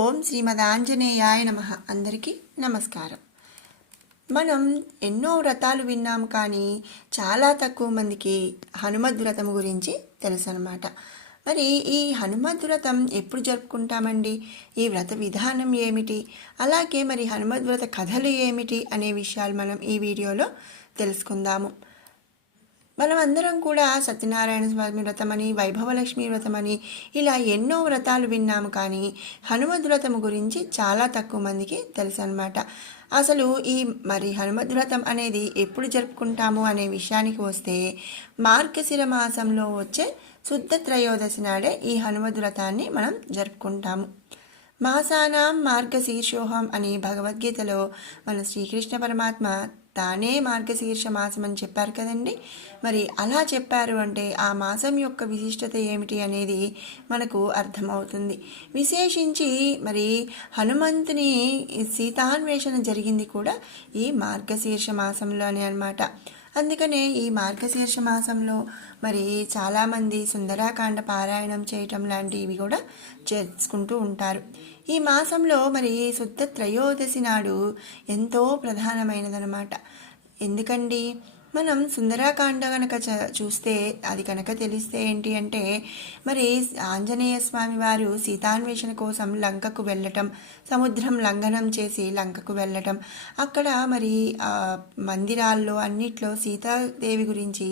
ఓం శ్రీమదాంజనేయాయ నమః. అందరికీ నమస్కారం. మనం ఎన్నో వ్రతాలు విన్నాం, కానీ చాలా తక్కువ మందికి హనుమద్ వ్రతం గురించి తెలుసు అన్నమాట. మరి ఈ హనుమద్ వ్రతం ఎప్పుడు జరుపుకుంటామండి? ఈ వ్రత విధానం ఏమిటి? అలాగే మరి హనుమద్ వ్రత కథలు ఏమిటి అనే విషయాలు మనం ఈ వీడియోలో తెలుసుకుందాము. మనం అందరం కూడా సత్యనారాయణ స్వామి వ్రతమని, వైభవలక్ష్మి వ్రతమని ఇలా ఎన్నో వ్రతాలు విన్నాము, కానీ హనుమద్ వ్రతం గురించి చాలా తక్కువ మందికి తెలుసు అన్నమాట. అసలు ఈ హనుమద్ వ్రతం అనేది ఎప్పుడు జరుపుకుంటాము అనే విషయానికి వస్తే, మార్గశిర మాసంలో వచ్చే శుద్ధ త్రయోదశి నాడే ఈ హనుమద్ వ్రతాన్ని మనం జరుపుకుంటాము. మాసానాం మార్గశీర్షోహం అని భగవద్గీతలో మన శ్రీకృష్ణ పరమాత్మ తానే మార్గశీర్ష మాసం అని చెప్పారు కదండి. మరి అలా చెప్పారు అంటే ఆ మాసం యొక్క విశిష్టత ఏమిటి అనేది మనకు అర్థమవుతుంది. విశేషించి మరి హనుమంతుని సీతాన్వేషణ జరిగింది కూడా ఈ మార్గశీర్ష మాసంలోనే అన్నమాట. అందుకనే ఈ మార్గశీర్ష మాసంలో మరి చాలామంది సుందరాకాండ పారాయణం చేయటం లాంటివి కూడా చేసుకుంటూ ఉంటారు. ఈ మాసంలో మరి శుద్ధ త్రయోదశి నాడు ఎంతో ప్రధానమైనదనమాట. ఎందుకండి, మనం సుందరాకాండ కనుక చూస్తే, అది కనుక తెలిస్తే ఏంటి అంటే, మరి ఆంజనేయ స్వామి వారు సీతాన్వేషణ కోసం లంకకు వెళ్ళటం, సముద్రం లంఘనం చేసి లంకకు వెళ్ళటం, అక్కడ మరి మందిరాల్లో అన్నిట్లో సీతాదేవి గురించి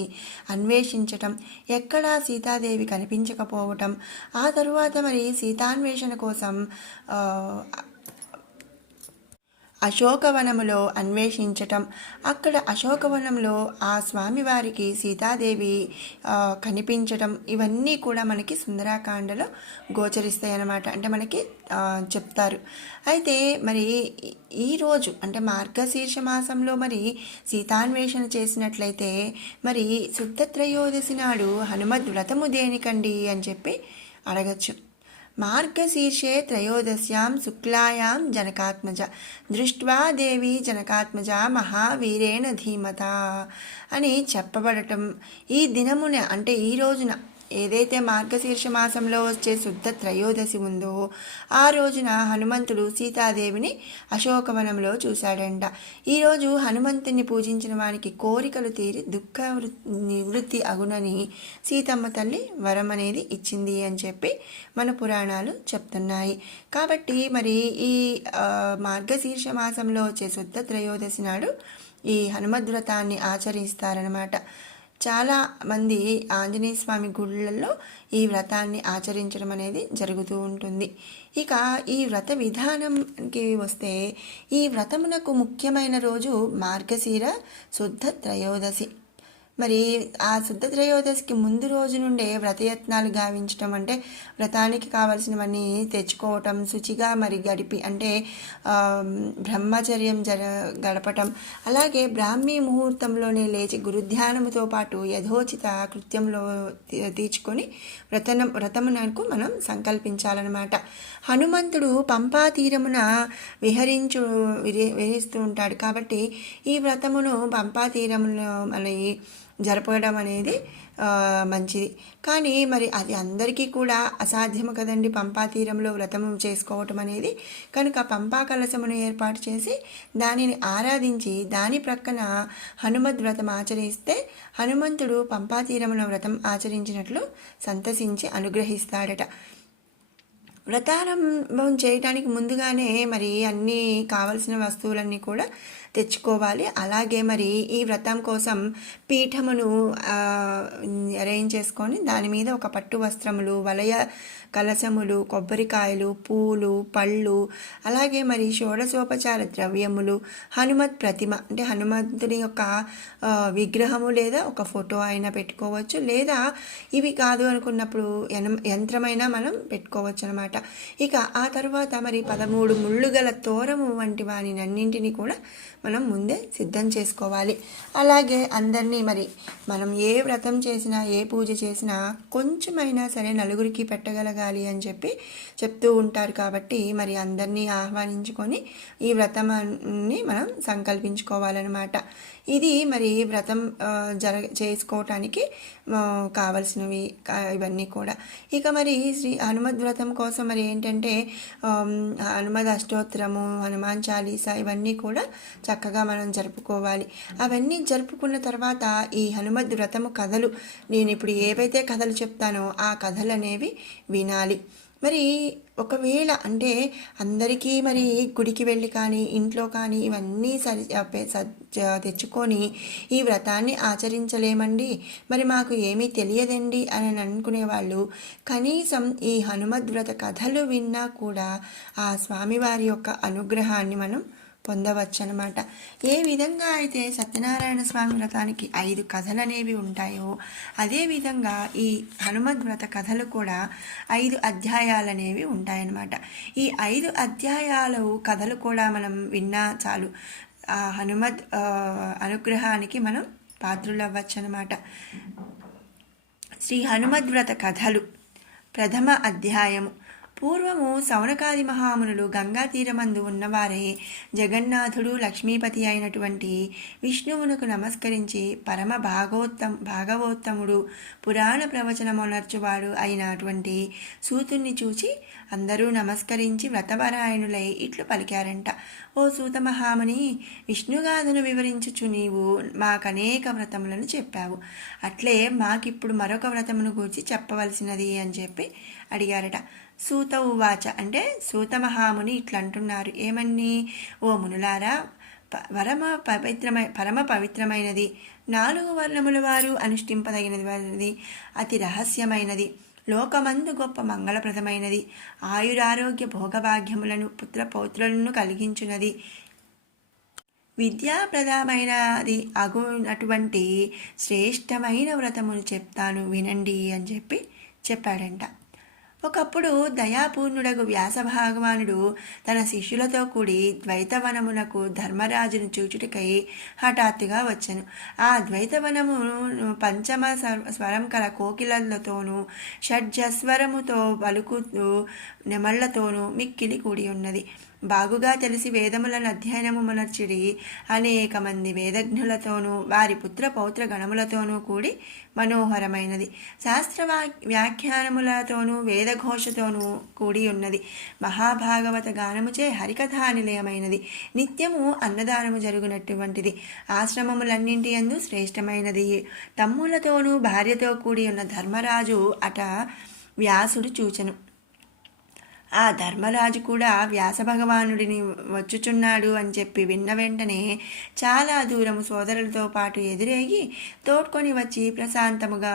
అన్వేషించటం, ఎక్కడా సీతాదేవి కనిపించకపోవటం, ఆ తరువాత మరి సీతాన్వేషణ కోసం అశోకవనములో అన్వేషించటం, అక్కడ అశోకవనంలో ఆ స్వామివారికి సీతాదేవి కనిపించటం, ఇవన్నీ కూడా మనకి సుందరాకాండలో గోచరిస్తాయి అన్నమాట. అంటే మనకి చెప్తారు. అయితే మరి ఈరోజు అంటే మార్గశీర్ష మాసంలో మరి సీతాన్వేషణ చేసినట్లయితే, మరి శుద్ధ త్రయోదశి నాడు హనుమద్ వ్రతము దేనికండి అని చెప్పి అడగచ్చు. మార్గశీర్షే త్రయోదశ్యాం శుక్లాయాం జనకాత్మజ దృష్ట్వా దేవి జనకాత్మజ మహావీరేణ ధీమత అని చెప్పబడటం, ఈ దినమున అంటే ఈ రోజున ఏదైతే మార్గశీర్ష మాసంలో వచ్చే శుద్ధ త్రయోదశి ఉందో ఆ రోజున హనుమంతుడు సీతాదేవిని అశోకవనంలో చూశాడంట. ఈరోజు హనుమంతుని పూజించిన వారికి కోరికలు తీరి దుఃఖ నివృత్తి అగునని సీతమ్మ తల్లి వరం అనేది ఇచ్చింది అని చెప్పి మన పురాణాలు చెప్తున్నాయి. కాబట్టి మరి ఈ మార్గశీర్ష మాసంలో వచ్చే శుద్ధ త్రయోదశి నాడు ఈ హనుమద్ వ్రతాన్ని ఆచరిస్తారనమాట. చాలా మంది ఆంజనేయ స్వామి గుళ్ళల్లో ఈ వ్రతాన్ని ఆచరించడం అనేది జరుగుతూ ఉంటుంది. ఇక ఈ వ్రత విధానంకి వస్తే, ఈ వ్రతమునకు ముఖ్యమైన రోజు మార్గశిర శుద్ధ త్రయోదశి. మరి ఆ శుద్ధ త్రయోదశికి ముందు రోజు నుండే వ్రతయత్నాలు గావించటం, అంటే వ్రతానికి కావలసినవన్నీ తెచ్చుకోవటం, శుచిగా మరి గడిపి అంటే బ్రహ్మచర్యం గడపటం, అలాగే బ్రాహ్మీ ముహూర్తంలోనే లేచి గురుధ్యానముతో పాటు యథోచిత కృత్యంలో తీర్చుకొని వ్రతమునకు మనం సంకల్పించాలన్నమాట. హనుమంతుడు పంపా తీరమున విహరిస్తూ ఉంటాడు. కాబట్టి ఈ వ్రతమును పంపా తీరములో మళ్ళీ జరపడం అనేది మంచిది. కానీ మరి అది అందరికీ కూడా అసాధ్యము కదండి, పంపా తీరంలో వ్రతము చేసుకోవటం అనేది. కనుక పంపా కలశమును ఏర్పాటు చేసి దానిని ఆరాధించి దాని ప్రక్కన హనుమద్ వ్రతం ఆచరిస్తే హనుమంతుడు పంపా తీరమున వ్రతం ఆచరించినట్లు సంతసించి అనుగ్రహిస్తాడట. వ్రతారంభం చేయడానికి ముందుగానే మరి అన్నీ కావలసిన వస్తువులన్నీ కూడా తెచ్చుకోవాలి. అలాగే మరి ఈ వ్రతం కోసం పీఠమును అరేంజ్ చేసుకొని దాని మీద ఒక పట్టు వస్త్రములు, వలయ కలశములు, కొబ్బరికాయలు, పూలు, పళ్ళు, అలాగే మరి షోడశోపచార ద్రవ్యములు, హనుమత్ ప్రతిమ అంటే హనుమంతుని యొక్క విగ్రహము లేదా ఒక ఫోటో అయినా పెట్టుకోవచ్చు, లేదా ఇవి కాదు అనుకున్నప్పుడు యంత్రమైనా మనం పెట్టుకోవచ్చు అనమాట. ఇక ఆ తర్వాత మరి 13 ముళ్ళు గల తోరము వంటి వానినన్నింటినీ కూడా మనం ముందే సిద్ధం చేసుకోవాలి. అలాగే అందరినీ మరి మనం ఏ వ్రతం చేసినా ఏ పూజ చేసినా కొంచెమైనా సరే నలుగురికి పెట్టగలగాలి అని చెప్పి చెప్తూ ఉంటారు. కాబట్టి మరి అందరినీ ఆహ్వానించుకొని ఈ వ్రతాన్ని మనం సంకల్పించుకోవాలన్నమాట. ఇది మరి వ్రతం చేసుకోవటానికి కావలసినవి ఇవన్నీ కూడా. ఇక మరి శ్రీ హనుమద్ వ్రతం కోసం దానికోసం మరి ఏంటంటే హనుమద్ అష్టోత్తరము, హనుమాన్ చాలీసా ఇవన్నీ కూడా చక్కగా మనం జరుపుకోవాలి. అవన్నీ జరుపుకున్న తర్వాత ఈ హనుమద్ వ్రతము కథలు, నేను ఇప్పుడు ఏవైతే కథలు చెప్తానో ఆ కథలు అనేవి వినాలి. మరి ఒకవేళ అంటే అందరికీ మరి గుడికి వెళ్ళి కానీ ఇంట్లో కానీ ఇవన్నీ తెచ్చుకొని ఈ వ్రతాన్ని ఆచరించలేమండి, మరి మాకు ఏమీ తెలియదండి అని అనుకునే వాళ్ళు కనీసం ఈ హనుమద్ వ్రత కథలు విన్నా కూడా ఆ స్వామివారి యొక్క అనుగ్రహాన్ని మనం పొందవచ్చు అనమాట. ఏ విధంగా అయితే సత్యనారాయణ స్వామి వ్రతానికి 5 కథలు అనేవి ఉంటాయో అదేవిధంగా ఈ హనుమద్ వ్రత కథలు కూడా 5 అధ్యాయాలు అనేవి ఉంటాయన్నమాట. ఈ 5 అధ్యాయాలు కథలు కూడా మనం విన్నా చాలు ఆ హనుమద్ అనుగ్రహానికి మనం పాత్రులవ్వచ్చు అనమాట. శ్రీ హనుమద్ వ్రత కథలు. ప్రథమ అధ్యాయము. పూర్వము సౌనకాది మహామునులు గంగా తీరమందు ఉన్నవారే జగన్నాథుడు లక్ష్మీపతి అయినటువంటి విష్ణువునకు నమస్కరించి పరమ భాగవోత్తముడు పురాణ ప్రవచనమునర్చువాడు అయినటువంటి సూతుణ్ణి చూచి అందరూ నమస్కరించి వ్రతపరాయణులై ఇట్లు పలికారంట. ఓ సూత మహాముని, విష్ణుగాథను వివరించుచు నీవు మాకనేక వ్రతములను చెప్పావు, అట్లే మాకిప్పుడు మరొక వ్రతమును గూర్చి చెప్పవలసినది అని చెప్పి అడిగారట. సూత ఉవాచ అంటే సూత మహాముని ఇట్లంటున్నారు, ఏమని? ఓ మునులారా, పరమ పవిత్రమైనది, 4 వర్ణముల వారు అనుష్ఠింపదగినది, అతి రహస్యమైనది, లోకమందు గొప్ప మంగళప్రదమైనది, ఆయురారోగ్య భోగభాగ్యములను పుత్రపౌత్రులను కలిగించున్నది, విద్యాప్రదమైనది అగునటువంటి శ్రేష్టమైన వ్రతమును చెప్తాను వినండి అని చెప్పాడంట. ఒకప్పుడు దయాపూర్ణుడగు వ్యాస భగవానుడు తన శిష్యులతో కూడి ద్వైతవనమునకు ధర్మరాజును చూచుటకై హఠాత్తుగా వచ్చెను. ఆ ద్వైతవనమును పంచమ స్వరం కల కోకిలలతోనూ షడ్జస్వరముతో పలుకుతూ నెమళ్లతోనూ మిక్కిలి కూడి ఉన్నది. బాగుగా తెలిసి వేదములను అధ్యయనము మనర్చిడి అనేక మంది వేదజ్ఞులతోనూ వారి పుత్ర పౌత్ర గణములతోనూ కూడి మనోహరమైనది. శాస్త్ర వ్యాఖ్యానములతోనూ వేదఘోషతోనూ కూడి ఉన్నది. మహాభాగవత గానముచే హరికథా నిలయమైనది. నిత్యము అన్నదానము జరుగునటువంటిది. ఆశ్రమములన్నింటి యందు శ్రేష్టమైనది. తమ్ములతోనూ భార్యతో కూడి ఉన్న ధర్మరాజు అట వ్యాసుడు చూచెను. ఆ ధర్మరాజు కూడా వ్యాస భగవానుడిని వచ్చుచున్నాడు అని చెప్పి విన్న వెంటనే చాలా దూరము సోదరులతో పాటు ఎదురేగి తోడ్కొని వచ్చి ప్రశాంతముగా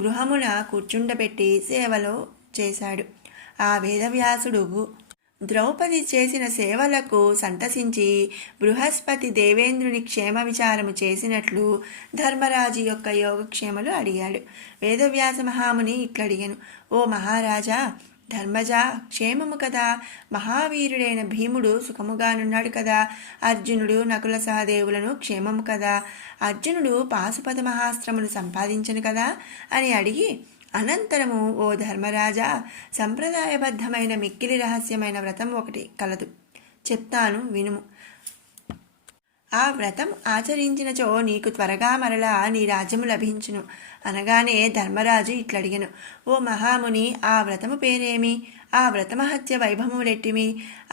గృహమున కూర్చుండబెట్టి సేవలో చేశాడు. ఆ వేదవ్యాసుడు ద్రౌపది చేసిన సేవలకు సంతసించి బృహస్పతి దేవేంద్రుని క్షేమ విచారము చేసినట్లు ధర్మరాజు యొక్క యోగక్షేమలు అడిగాడు. వేదవ్యాస మహాముని ఇట్లడిగాను, ఓ మహారాజా, ధర్మజ క్షేమము కదా, మహావీరుడైన భీముడు సుఖముగానున్నాడు కదా, అర్జునుడు నకుల సహదేవులను క్షేమము కదా, అర్జునుడు పాశుపత మహాస్త్రములు సంపాదించను కదా అని అడిగి, అనంతరము ఓ ధర్మరాజా, సంప్రదాయబద్ధమైన మిక్కిలి రహస్యమైన వ్రతం ఒకటి కలదు, చెప్తాను వినుము. ఆ వ్రతం ఆచరించినచో నీకు త్వరగా మరలా నీ రాజ్యము లభించును అనగానే ధర్మరాజు ఇట్లడిగెను, ఓ మహాముని, ఆ వ్రతము పేరేమి? ఆ వ్రతమహత్య వైభవములెట్టిమి?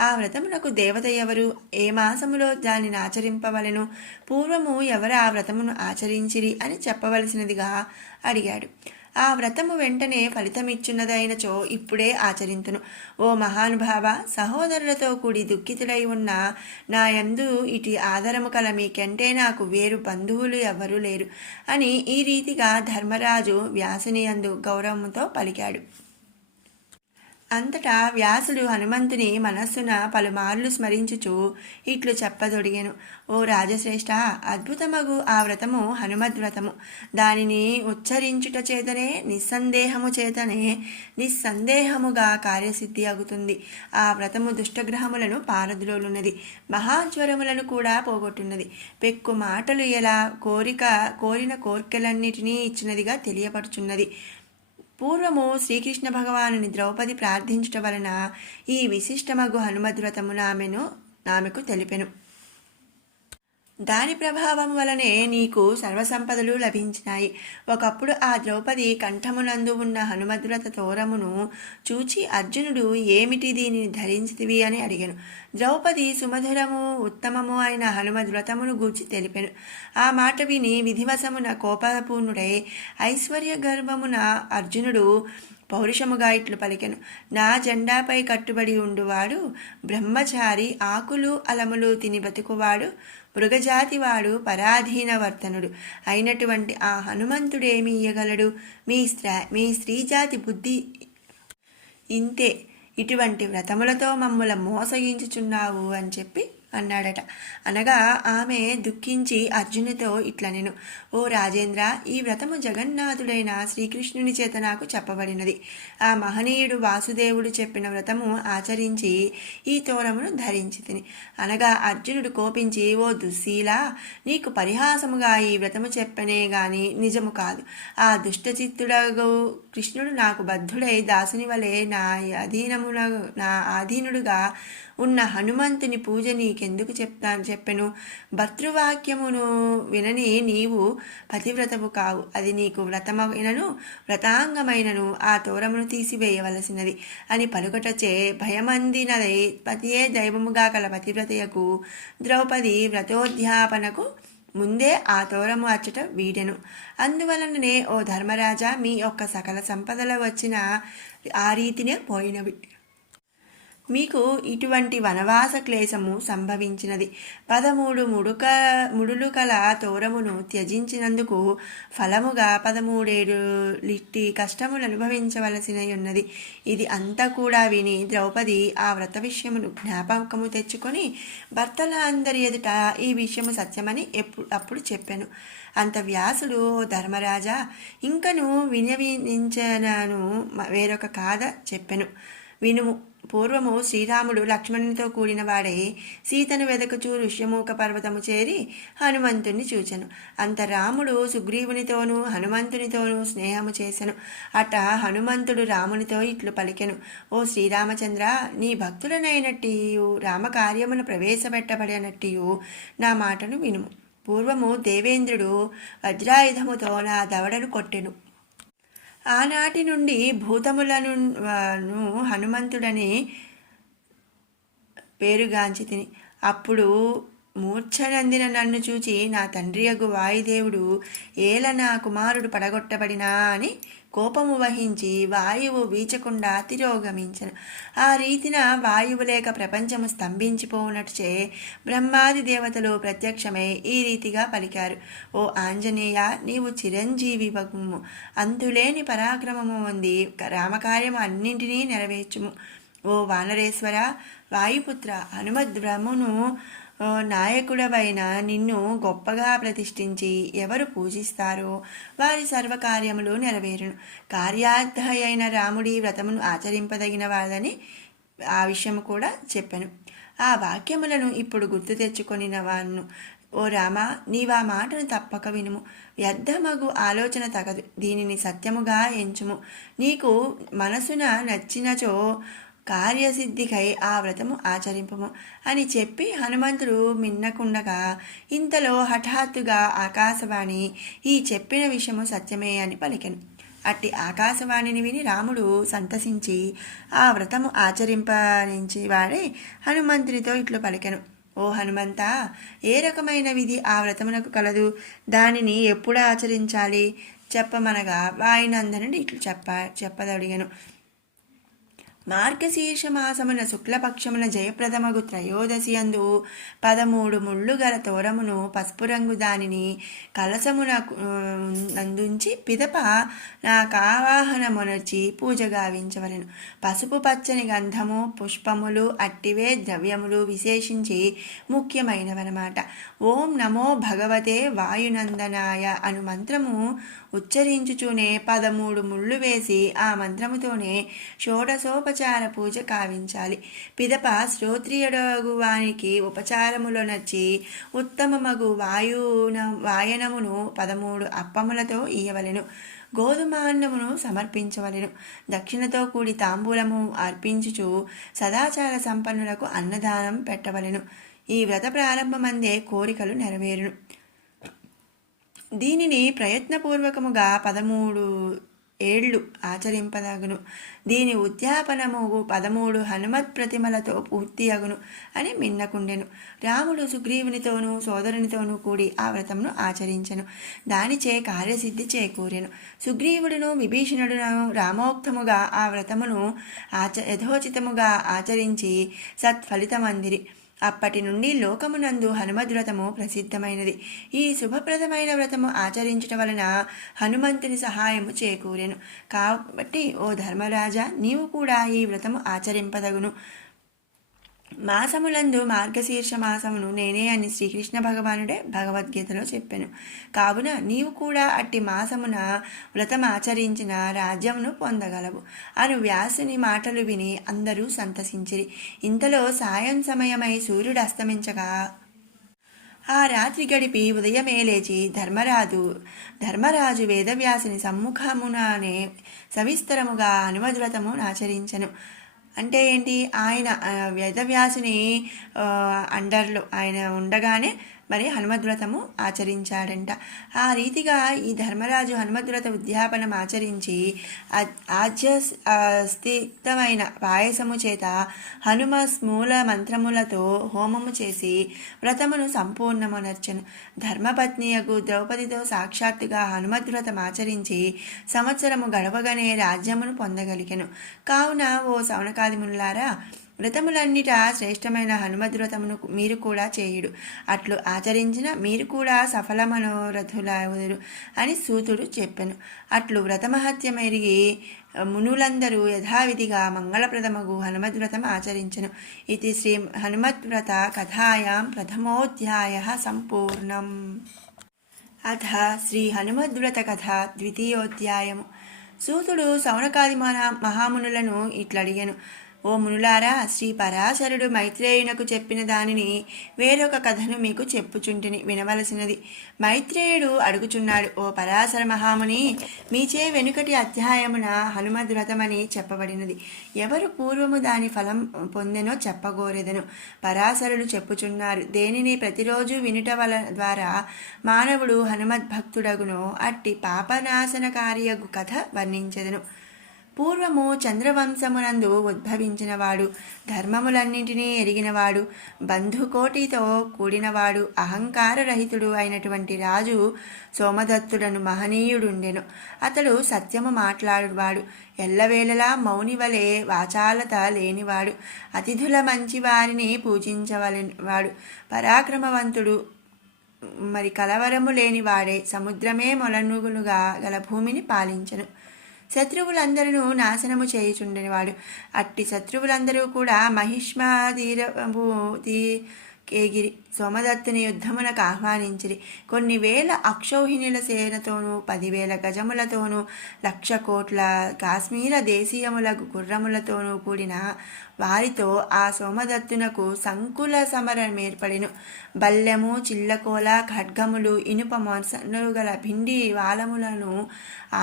ఆ వ్రతమునకు దేవత ఎవరు? ఏ మాసములో దానిని ఆచరింపవలెను? పూర్వము ఎవరు ఆ వ్రతమును ఆచరించిరి అని చెప్పవలసినదిగా అడిగాడు. ఆ వ్రతము వెంటనే ఫలితమిచ్చున్నదైనచో ఇప్పుడే ఆచరింతును. ఓ మహానుభావ, సహోదరులతో కూడి దుఃఖితులై ఉన్న నా యందు ఇటు ఆదరము కల మీకంటే నాకు వేరు బంధువులు ఎవ్వరూ లేరు అని ఈ రీతిగా ధర్మరాజు వ్యాసుని యందు గౌరవముతో పలికాడు. అంతటా వ్యాసుడు హనుమంతుని మనస్సున పలుమార్లు స్మరించుచు ఇట్లు చెప్పదొడిగెను, ఓ రాజశ్రేష్ఠ, అద్భుతమగు ఆ వ్రతము హనుమద్వ్రతము. దానిని ఉచ్చరించుట చేతనే నిస్సందేహముగా కార్యసిద్ధి అగుతుంది. ఆ వ్రతము దుష్టగ్రహములను పారద్రోలున్నది, మహాజ్వరములను కూడా పోగొట్టున్నది, పెక్కు మాటలు ఎలా కోరిన కోర్కెలన్నిటినీ ఇచ్చినదిగా తెలియపడుచున్నది. పూర్వము శ్రీకృష్ణ భగవానుని ద్రౌపది ప్రార్థించుట వలన ఈ విశిష్టమగు హనుమద్వ్రతము ఆమెకు తెలిపెను. దాని ప్రభావం వలనే నీకు సర్వసంపదలు లభించినాయి. ఒకప్పుడు ఆ ద్రౌపది కంఠమునందు ఉన్న హనుమద్వ్రత తోరమును చూచి అర్జునుడు ఏమిటి దీనిని ధరించితివి అని అడిగాను. ద్రౌపది సుమధురము ఉత్తమము అయిన హనుమద్వ్రతమును గూర్చి తెలిపెను. ఆ మాట విని విధివశమున కోపపూర్ణుడై ఐశ్వర్య గర్భమున అర్జునుడు పౌరుషముగా ఇట్లు పలికెను. నా జెండాపై కట్టుబడి ఉండువాడు బ్రహ్మచారి, ఆకులు అలములు తిని బతుకువాడు, మృగజాతివాడు, పరాధీనవర్తనుడు అయినటువంటి ఆ హనుమంతుడేమి ఇయ్యగలడు? మీ స్త్రీజాతి బుద్ధి ఇంతే, ఇటువంటి వ్రతములతో మమ్ముల మోసగించుచున్నావు అని చెప్పి అన్నాడట. అనగా ఆమె దుఃఖించి అర్జునుతో ఇట్లనెను, ఓ రాజేంద్ర, ఈ వ్రతము జగన్నాథుడైన శ్రీకృష్ణుని చేత నాకు చెప్పబడినది. ఆ మహనీయుడు వాసుదేవుడు చెప్పిన వ్రతము ఆచరించి ఈ తోరమును ధరించి తిని. అనగా అర్జునుడు కోపించి, ఓ దుశ్శీలా, నీకు పరిహాసముగా ఈ వ్రతము చెప్పనే గాని నిజము కాదు. ఆ దుష్టచిత్తుడగు కృష్ణుడు నాకు బద్ధుడై దాసుని వలె నా ఆధీనుడుగా ఉన్న హనుమంతుని పూజ నీకెందుకు చెప్పెను? భర్తృవాక్యమును వినని నీవు పతివ్రతవు కావు. అది నీకు వ్రతమైనను వ్రతాంగమైనను ఆ తోరమును తీసివేయవలసినది అని పలుకటచే భయమందినదై పతియే దైవముగా కల పతివ్రతయకు ద్రౌపది వ్రతోద్యాపనకు ముందే ఆ తోరము అచ్చట వీడెను. అందువలననే ఓ ధర్మరాజా, మీ యొక్క సకల సంపదల వచ్చిన ఆ రీతినే పోయినవి. మీకు ఇటువంటి వనవాస క్లేశము సంభవించినది. 13 ముడులు కల తోరమును త్యజించినందుకు ఫలముగా 13 లిట్టి కష్టములు అనుభవించవలసిన ఉన్నది. ఇది అంతా కూడా విని ద్రౌపది ఆ వ్రత విషయమును జ్ఞాపకము తెచ్చుకొని భర్తల అందరి ఎదుట ఈ విషయము సత్యమని అప్పుడు చెప్పాను. అంత వ్యాసుడు, ధర్మరాజా, ఇంకను వినవించనను వేరొక గాథ చెప్పెను, వినుము. పూర్వము శ్రీరాముడు లక్ష్మణునితో కూడిన వాడై సీతను వెదకుచూ ఋష్యమూక పర్వతము చేరి హనుమంతుణ్ణి చూచెను. అంత రాముడు సుగ్రీవునితోనూ హనుమంతునితోనూ స్నేహము చేసెను. అట హనుమంతుడు రామునితో ఇట్లు పలికెను, ఓ శ్రీరామచంద్ర, నీ భక్తులనైనట్టియు రామకార్యమును ప్రవేశపెట్టబడినట్టియు నా మాటను వినుము. పూర్వము దేవేంద్రుడు వజ్రాయుధముతో నా దవడను కొట్టెను. ఆనాటి నుండి భూతములను హనుమంతుడని పేరుగాంచి తిని. అప్పుడు మూర్ఛనందిన నన్ను చూచి నా తండ్రియగు వాయుదేవుడు ఏల నా కుమారుడు పడగొట్టబడినా అని కోపము వహించి వాయువు వీచకుండా తిరోగమించను. ఆ రీతిన వాయువు లేక ప్రపంచము స్తంభించిపోనట్టుచే బ్రహ్మాది దేవతలు ప్రత్యక్షమై ఈ రీతిగా పలికారు, ఓ ఆంజనేయ, నీవు చిరంజీవి వగుము, అంతులేని పరాక్రమము ఉంది, రామకార్యము అన్నింటినీ నెరవేర్చుము. ఓ వానరేశ్వర, వాయుపుత్ర, హనుమద్రమును నాయకుడవైన నిన్ను గొప్పగా ప్రతిష్ఠించి ఎవరు పూజిస్తారో వారి సర్వకార్యములు నెరవేరును. కార్యార్థ అయిన రాముడి వ్రతమును ఆచరింపదగిన వాడని ఆ విషయము కూడా చెప్పాను. ఆ వాక్యములను ఇప్పుడు గుర్తు తెచ్చుకొనిన వాను. ఓ రామ, నీవా మాటను తప్పక వినుము. వ్యర్థమగు ఆలోచన తగదు, దీనిని సత్యముగా ఎంచుము. నీకు మనసున నచ్చినచో కార్యసిద్ధికై ఆ వ్రతము ఆచరింపము అని చెప్పి హనుమంతుడు మిన్నకుండగా ఇంతలో హఠాత్తుగా ఆకాశవాణి ఈ చెప్పిన విషయము సత్యమే అని పలికెను. అట్టి ఆకాశవాణిని విని రాముడు సంతసించి ఆ వ్రతము ఆచరింపనించి వాడే హనుమంతునితో ఇట్లు పలికెను, ఓ హనుమంత, ఏ రకమైన విధి ఆ వ్రతమునకు కలదు? దానిని ఎప్పుడు ఆచరించాలి చెప్పమనగా వాయునందనుడు ఇట్లు చెప్పదడిగను. మార్గశీర్షమాసమున శుక్లపక్షమున జయప్రదమగు త్రయోదశి అందు 13 ముళ్ళు గల తోరమును పసుపు రంగు దానిని కలసమున నందుంచి పిదప నా కావాహనమునర్చి పూజ గావించవలెను. పసుపు పచ్చని గంధము, పుష్పములు, అట్టివే ద్రవ్యములు విశేషించి ముఖ్యమైనవన్నమాట. ఓం నమో భగవతే వాయునందనాయ అను మంత్రము ఉచ్చరించుచూనే 13 ముళ్ళు వేసి ఆ మంత్రముతోనే షోడశోపచార పూజ కావించాలి. పిదప శ్రోత్రియుడగు వానికి ఉపచారములో నచ్చి ఉత్తమమగు వాయనమును 13 అప్పములతో ఇయ్యవలెను. గోధుమాన్నమును సమర్పించవలెను. దక్షిణతో కూడి తాంబూలము అర్పించుచు సదాచార సంపన్నులకు అన్నదానం పెట్టవలెను. ఈ వ్రత ప్రారంభమందే కోరికలు నెరవేరును. దీనిని ప్రయత్నపూర్వకముగా 13 ఏళ్ళు ఆచరింపదగును. దీని ఉద్యాపనము 13 హనుమత్ ప్రతిమలతో పూర్తి అగును అని మిన్నకుండెను. రాముడు సుగ్రీవునితోనూ సోదరునితోనూ కూడి ఆ వ్రతమును ఆచరించెను. దానిచే కార్యసిద్ధి చేకూరెను. సుగ్రీవుడును విభీషణుడును రామోక్తముగా ఆ వ్రతమును యథోచితముగా ఆచరించి సత్ఫలితమందిరి. అప్పటి నుండి లోకమునందు హనుమద్వ్రతము ప్రసిద్ధమైనది. ఈ శుభప్రదమైన వ్రతము ఆచరించట వలన హనుమంతుని సహాయము చేకూరెను. కాబట్టి ఓ ధర్మరాజా, నీవు కూడా ఈ వ్రతము ఆచరింపదగును. మాసములందు మార్గశీర్ష మాసమును నేనే అని శ్రీకృష్ణ భగవానుడే భగవద్గీతలో చెప్పెను. కావున నీవు కూడా అట్టి మాసమున వ్రతం ఆచరించిన రాజ్యమును పొందగలవు అను వ్యాసుని మాటలు విని అందరూ సంతసించిరి. ఇంతలో సాయం సమయమై సూర్యుడు అస్తమించగా ఆ రాత్రి గడిపి ఉదయమే లేచి ధర్మరాజు వేదవ్యాసుని సమ్ముఖముననే సవిస్తరముగా హనుమద్వ్రతము ఆచరించెను. అంటే ఏంటి, ఆయన వేదవ్యాసుని అండర్లో ఆయన ఉండగానే మరి హనుమద్వ్రతము ఆచరించాడంట. ఆ రీతిగా ఈ ధర్మరాజు హనుమద్వ్రత ఉద్యాపనం ఆచరించి ఆజ్యస్థితమైన పాయసము చేత హనుమ స్మూల మంత్రములతో హోమము చేసి వ్రతమును సంపూర్ణమునర్చెను. ధర్మపత్నియకు ద్రౌపదితో సాక్షాత్తుగా హనుమద్వ్రతం ఆచరించి సంవత్సరము గడవగానే రాజ్యమును పొందగలిగెను. కావున ఓ సౌనకాదిములారా, వ్రతములన్నిట శ్రేష్టమైన హనుమద్వ్రతమును మీరు కూడా చేయుడు. అట్లు ఆచరించిన మీరు కూడా సఫల మనోరథులవుదురు అని సూతుడు చెప్పెను. అట్లు వ్రతమహత్యమెరిగి మునులందరూ యథావిధిగా మంగళప్రదమగు హనుమద్వ్రతం ఆచరించెను. ఇది శ్రీ హనుమద్వ్రత కథాయాం ప్రథమోధ్యాయః సంపూర్ణం. అథ శ్రీ హనుమద్వ్రత కథ ద్వితీయోధ్యాయము. సూతుడు సౌనకాది మహామునులను ఇట్లడిగెను. ఓ మునులారా, శ్రీ పరాశరుడు మైత్రేయునకు చెప్పిన దానిని వేరొక కథను మీకు చెప్పుచుంటిని, వినవలసినది. మైత్రేయుడు అడుగుచున్నాడు, ఓ పరాశర మహాముని, మీచే వెనుకటి అధ్యాయమున హనుమద్వ్రతమని చెప్పబడినది. ఎవరు పూర్వము దాని ఫలం పొందెనో చెప్పగోరెదను. పరాశరులు చెప్పుచున్నారు, దేనిని ప్రతిరోజు వినుట ద్వారా మానవుడు హనుమద్భక్తుడగునో అట్టి పాపనాశనకారియగు కథ వర్ణించెదను. పూర్వము చంద్రవంశమునందు ఉద్భవించినవాడు, ధర్మములన్నింటినీ ఎరిగినవాడు, బంధుకోటితో కూడినవాడు, అహంకారరహితుడు అయినటువంటి రాజు సోమదత్తుడను మహనీయుడుండెను. అతడు సత్యము మాట్లాడువాడు, ఎల్లవేళలా మౌని వలె వాచాలత లేనివాడు, అతిథుల మంచి వారిని పూజించవలెవాడు, పరాక్రమవంతుడు, మరి కలవరము లేనివాడే సముద్రమే మొలనుగులుగా గల భూమిని పాలించెను. శత్రువులందరూ నాశనము చేయుచుండేవాడు. అట్టి శత్రువులందరూ కూడా కేగిరి సోమదత్తుని యుద్ధమునకు ఆహ్వానించిరి. కొన్ని వేల అక్షౌహిణుల సేనతోనూ 10,000 గజములతోనూ 1,00,000 కోట్ల కాశ్మీర దేశీయముల గుర్రములతోనూ కూడిన వారితో ఆ సోమదత్తునకు సంకుల సమరమేర్పడెను. బల్లెము, చిల్లకోల, ఖడ్గములు, ఇనుప మొసలు గల భిండి వాలములను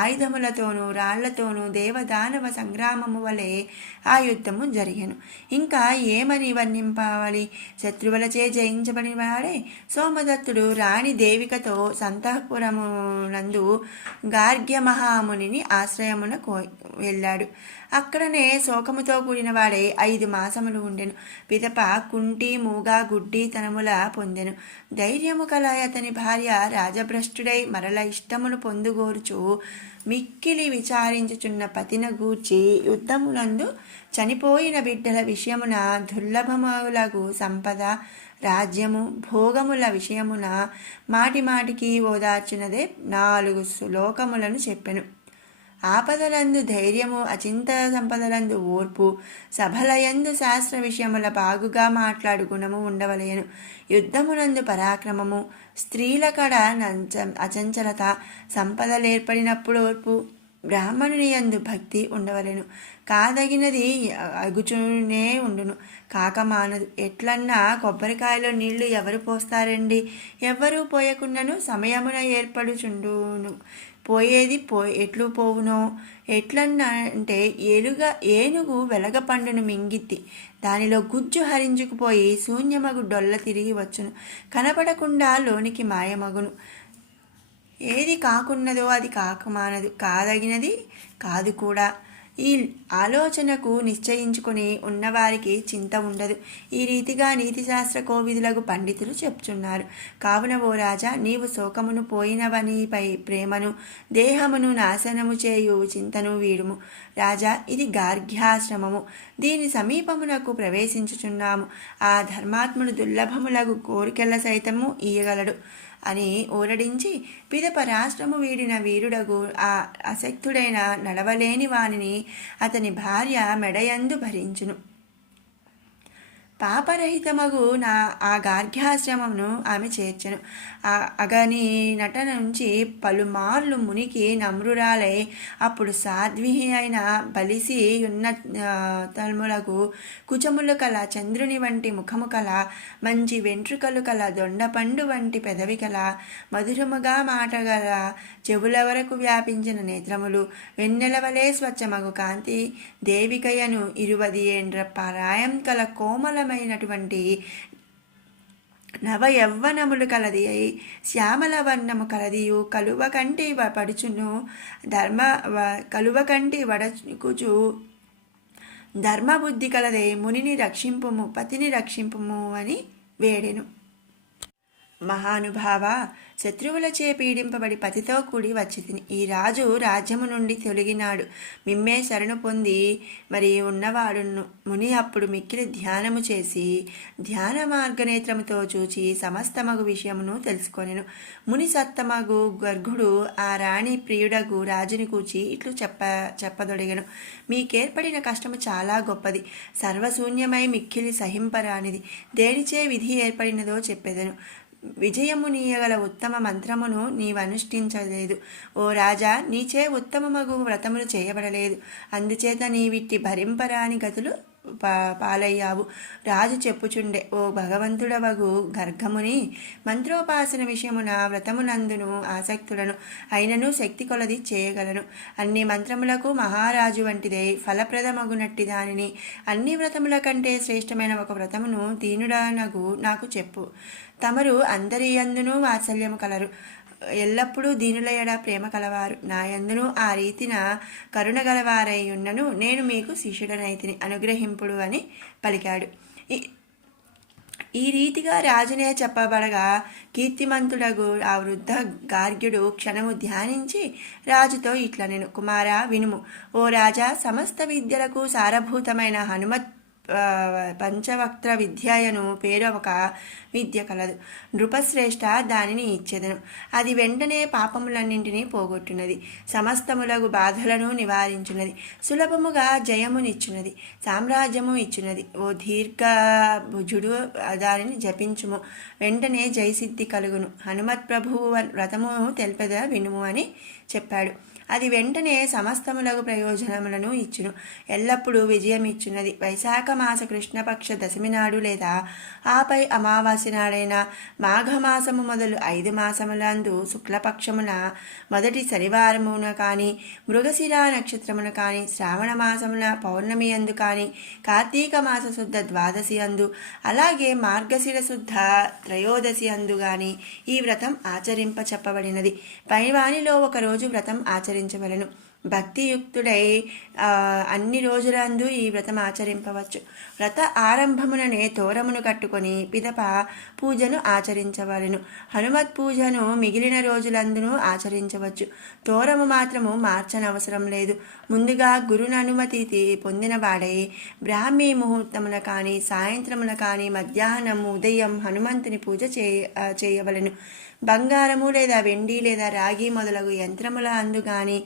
ఆయుధములతోనూ రాళ్లతోనూ దేవదానవ సంగ్రామము వలె ఆ యుద్ధము జరిగెను. ఇంకా ఏమని వర్ణింపవాలి? శత్రువులచే జయించబడిన వాడే సోమదత్తుడు రాణి దేవికతో సంతఃపురమునందు గార్గ్య మహామునిని ఆశ్రయమున వెళ్ళాడు. అక్కడనే శోకముతో కూడిన వాడే 5 మాసములు ఉండెను. పిదప కుంటి, మూగ, గుడ్డి తనముల పొందెను. ధైర్యము కల అతని భార్య రాజభ్రష్టుడై మరల ఇష్టమును పొందుగోరుచు మిక్కిలి విచారించుచున్న పతిన గూర్చి యుద్ధమునందు చనిపోయిన బిడ్డల విషయమున దుర్లభములగు సంపద, రాజ్యము, భోగముల విషయమున మాటిమాటికి ఓదార్చునదే 4 శ్లోకములను చెప్పెను. ఆపదలందు ధైర్యము, అచింత సంపదలందు ఓర్పు, సభలయందు శాస్త్ర విషయముల బాగుగా మాట్లాడు గుణము ఉండవలయను. యుద్ధమునందు పరాక్రమము, స్త్రీల కడ అచంచలత, సంపదలేర్పడినప్పుడు ఓర్పు, బ్రాహ్మణుని యందు భక్తి ఉండవలెను. కాదగినది అగుచునే ఉండును, కాక మానదు. ఎట్లన్నా కొబ్బరికాయలో నీళ్లు ఎవరు పోస్తారండి? ఎవ్వరూ పోయకుండాను సమయమున ఏర్పడుచుండును. పోయేది ఎట్లు పోవునో? ఎట్లన్నా అంటే ఏనుగు వెలగ పండును మింగిత్తి, దానిలో గుజ్జు హరించుకుపోయి శూన్యమగు డొల్ల తిరిగి వచ్చును. కనపడకుండా లోనికి మాయమగును. ఏది కాకున్నదో అది కాకమానదు, కాదగినది కాదు కూడా. ఈ ఆలోచనకు నిశ్చయించుకొని ఉన్నవారికి చింత ఉండదు. ఈ రీతిగా నీతిశాస్త్ర కోవిదులకు పండితులు చెప్తున్నారు. కావున ఓ రాజా, నీవు శోకమును పోయినవనిపై ప్రేమను దేహమును నాశనము చేయు చింతను వీడుము. రాజా, ఇది గార్గ్యాశ్రమము. దీని సమీపమునకు ప్రవేశించుచున్నాము. ఆ ధర్మాత్ముడు దుర్లభములకు కోరికల సైతము ఇయ్యగలడు అని ఊరడించి, పిదప రాష్ట్రము వీడిన వీరుడగు ఆ అశక్తుడైన నడవలేని వానిని అతని భార్య మెడయందు భరించును. పాపరహితమగు ఆ గార్గ్యాశ్రమమును ఆమె చేర్చెను. అగని నట నుంచి పలుమార్లు మునికి నమ్రురాలై అప్పుడు సాధ్వి అయిన బలిసి ఉన్న తల్ములకు కుచములు కల చంద్రుని వంటి ముఖము కల మంచి వెంట్రుకలు కల దొండపండు వంటి పెదవి కల మధురముగా మాటగల చెవుల వరకు వ్యాపించిన నేత్రములు వెన్నెలవలే స్వచ్ఛమగు కాంతి దేవికయను 20 ఏండ్ర ప్రాయం కల కోమలమైనటువంటి నవ యవ్వనములు కలది అయి శ్యామల వర్ణము కలదియు కలువ కంటి పడుచును కలువ కంటి వడకుచు ధర్మబుద్ధి కలదే మునిని రక్షింపుము, పతిని రక్షింపుము అని వేడెను. మహానుభావ, శత్రువులచే పీడింపబడి పతితో కూడి వచ్చి తిని ఈ రాజు రాజ్యము నుండి తొలగినాడు. మిమ్మే శరణు పొంది మరి ఉన్నవాడు ముని అప్పుడు మిక్కిలి ధ్యానము చేసి ధ్యాన మార్గనేత్రముతో చూచి సమస్తమగు విషయమును తెలుసుకొనెను. ముని సత్తమగు గర్గుడు ఆ రాణి ప్రియుడగు రాజుని కూర్చి ఇట్లు చెప్పదొడిగెను. మీకేర్పడిన కష్టము చాలా గొప్పది, సర్వశూన్యమై మిక్కిలి సహింపరానిది. దేనిచే విధి ఏర్పడినదో చెప్పెదను. విజయము నీయగల ఉత్తమ మంత్రమును నీవనుష్ఠించలేదు. ఓ రాజా, నీచే ఉత్తమమగు వ్రతములు చేయబడలేదు. అందుచేత నీవిట్టి భరింపరాని గతులు పాలయ్యావు. రాజు చెప్పుచుండే, ఓ భగవంతుడవగు గర్గముని, మంత్రోపాసన విషయమున వ్రతమునందును ఆసక్తులను అయినను శక్తి కొలది చేయగలను. అన్ని మంత్రములకు మహారాజు వంటిదే ఫలప్రదమగునట్టి దానిని అన్ని వ్రతముల కంటే శ్రేష్టమైన ఒక వ్రతమును దీనుడనగు నాకు చెప్పు. తమరు అందరి యందును వాత్సల్యము కలరు, ఎల్లప్పుడూ దీనులయడ ప్రేమ కలవారు, నా యందును ఆ రీతిన కరుణ గలవారై ఉన్నను నేను మీకు శిష్యుడనైతిని, అనుగ్రహింపుడు అని పలికాడు. ఈ రీతిగా రాజునే చెప్పబడగా కీర్తిమంతుడగు ఆ వృద్ధ గార్గ్యుడు క్షణము ధ్యానించి రాజుతో ఇట్లనెను. కుమారా, వినుము. ఓ రాజా, సమస్త విద్యలకు సారభూతమైన హనుమత్ పంచవక్త్ర విద్యను పేరు ఒక విద్య కలదు. నృపశ్రేష్ఠ దానిని ఇచ్చెదను. అది వెంటనే పాపములన్నింటినీ పోగొట్టున్నది, సమస్తములగు బాధలను నివారించున్నది, సులభముగా జయమునిచ్చున్నది, సామ్రాజ్యము ఇచ్చున్నది. ఓ దీర్ఘభుజుడు దానిని జపించుము, వెంటనే జయసిద్ధి కలుగును. హనుమత్ ప్రభువు వ్రతము తెలిపెద వినుము అని చెప్పాడు. అది వెంటనే సమస్తములగు ప్రయోజనములను ఇచ్చును, ఎల్లప్పుడూ విజయం ఇచ్చున్నది. వైశాఖ మాస కృష్ణపక్ష దశమి నాడు లేదా ఆపై అమావాస్య నాడైన మాఘమాసము మొదలు 5 మాసములందు శుక్లపక్షమున మొదటి శనివారమున కానీ, మృగశిరా నక్షత్రమున కానీ, శ్రావణ మాసమున పౌర్ణమి అందు కానీ, కార్తీక మాస శుద్ధ ద్వాదశి అందు, అలాగే మార్గశిర శుద్ధ త్రయోదశి అందు గాని ఈ వ్రతం ఆచరింప చెప్పబడినది. పైవానిలో ఒకరోజు వ్రతం ఆచరించవలను. భక్తియుక్తుడై అన్ని రోజులందు ఈ వ్రతం ఆచరింపవచ్చు. వ్రత ఆరంభముననే తోరమును కట్టుకొని పిదప పూజను ఆచరించవలను. హనుమత్ పూజను మిగిలిన రోజులందును ఆచరించవచ్చు. తోరము మాత్రము మార్చనవసరం లేదు. ముందుగా గురుని అనుమతి పొందిన వాడై బ్రాహ్మీ ముహూర్తమున కానీ, సాయంత్రమున కానీ, మధ్యాహ్నం, ఉదయం హనుమంతుని పూజ చేయవలను. బంగారము లేదా వెండి లేదా రాగి మొదలగు యంత్రముల అందు గాని,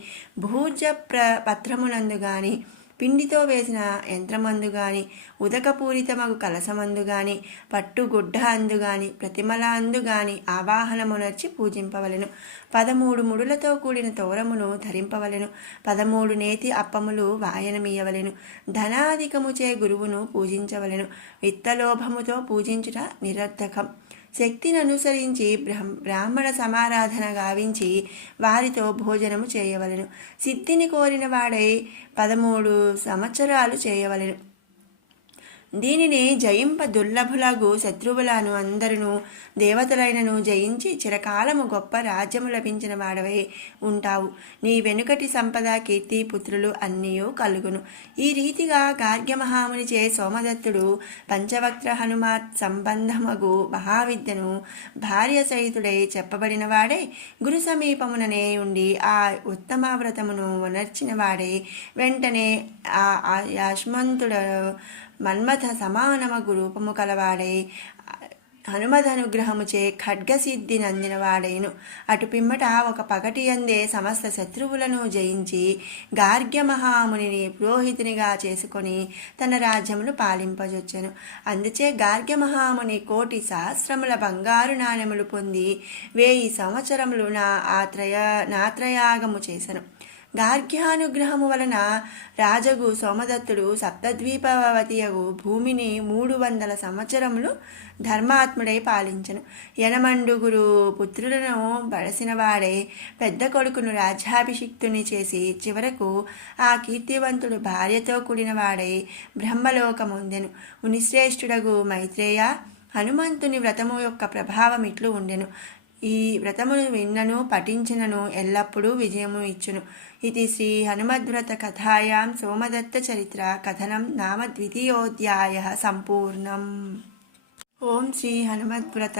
భూర్జ పత్రమునందు గాని, పిండితో వేసిన యంత్రమందు గాని, ఉదకపూరితమగు కలసమందు గాని, పట్టుగుడ్డ అందు గాని, ప్రతిమల అందు గాని ఆవాహనమునర్చి పూజింపవలెను. 13 ముడులతో కూడిన తోరమును ధరింపవలెను. 13 నేతి అప్పములు వాయనమీయవలెను. ధనాధికముచే గురువును పూజించవలెను. విత్తలోభముతో పూజించుట నిరర్థకం. శక్తిని అనుసరించి బ్రాహ్మణ సమారాధన గావించి వారితో భోజనము చేయవలెను. సిద్ధిని కోరిన వాడై 13 సంవత్సరాలు చేయవలెను. దీనిని జయింప దుర్లభులగు శత్రువులను అందరును దేవతలైనను జయించి చిరకాలము గొప్ప రాజ్యము లభించిన వాడవై ఉంటావు. నీ వెనుకటి సంపద కీర్తి పుత్రులు అన్నీయూ కలుగును. ఈ రీతిగా గార్గ్యమహామునిచే సోమదత్తుడు పంచవక్త్ర హనుమాత్ సంబంధమగు మహావిద్యను భార్య సహితుడై చెప్పబడిన వాడే గురు సమీపముననే ఉండి ఆ ఉత్తమ వ్రతమును ఉనర్చిన వాడే వెంటనే ఆ యాష్మంతుడు మన్మథ సమానమగు రూపము కలవాడై హనుమదనుగ్రహముచే ఖడ్గసిద్ధి నందినవాడైను. అటు పిమ్మట ఒక పగటి అందే సమస్త శత్రువులను జయించి గార్గ్యమహామునిని పురోహితునిగా చేసుకొని తన రాజ్యమును పాలింపజొచ్చెను. అందుచే గార్గ్యమహాముని 1,000,000 సహస్రముల బంగారు నాణెములు పొంది 1000 సంవత్సరములు నాత్రయాగము చేసెను. గార్గ్యానుగ్రహము వలన రాజగు సోమదత్తుడు సప్తద్వీపవతియగు భూమిని 300 సంవత్సరములు ధర్మాత్ముడై పాలించెను. యనమండుగురు పుత్రులను బడసినవాడై పెద్ద కొడుకును రాజ్యాభిషిక్తుని చేసి చివరకు ఆ కీర్తివంతుడు భార్యతో కూడినవాడై బ్రహ్మలోకమొందెను. మునిశ్రేష్ఠుడగు మైత్రేయ, హనుమంతుని వ్రతము యొక్క ప్రభావం ఇట్లు ఉండెను. ఈ వ్రతమును విన్నను పఠించినను ఎల్లప్పుడూ విజయము ఇచ్చును. ఇది శ్రీ హనుమద్వ్రత కథాయాం సోమదత్త చరిత్ర కథనం నామ 2వ సంపూర్ణం. ఓం శ్రీ హనుమద్వ్రత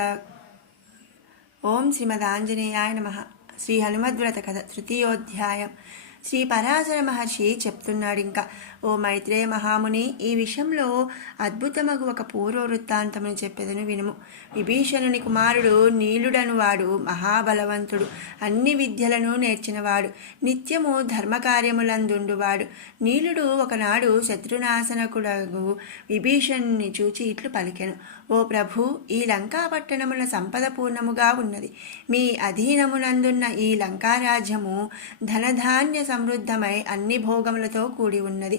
ఓం శ్రీమదాంజనేయాయ నమః. శ్రీ హనుమద్వ్రత కథ 3వ. శ్రీ పరాశర మహర్షి చెప్తున్నాడు ఇంకా, ఓ మైత్రేయ మహాముని, ఈ విషయంలో అద్భుతమగు ఒక పూర్వ వృత్తాంతమును చెప్పెదను వినుము. విభీషణుని కుమారుడు నీలుడను వాడు మహాబలవంతుడు, అన్ని విద్యలను నేర్చినవాడు, నిత్యము ధర్మకార్యములందుండువాడు. నీలుడు ఒకనాడు శత్రునాశనకుడగు విభీషణుని చూచి ఇట్లు పలికెను, ఓ ప్రభు, ఈ లంకాపట్టణముల సంపద పూర్ణముగా ఉన్నది. మీ అధీనమునందున్న ఈ లంకారాజ్యము ధనధాన్య సమృద్ధమై అన్ని భోగములతో కూడి ఉన్నది.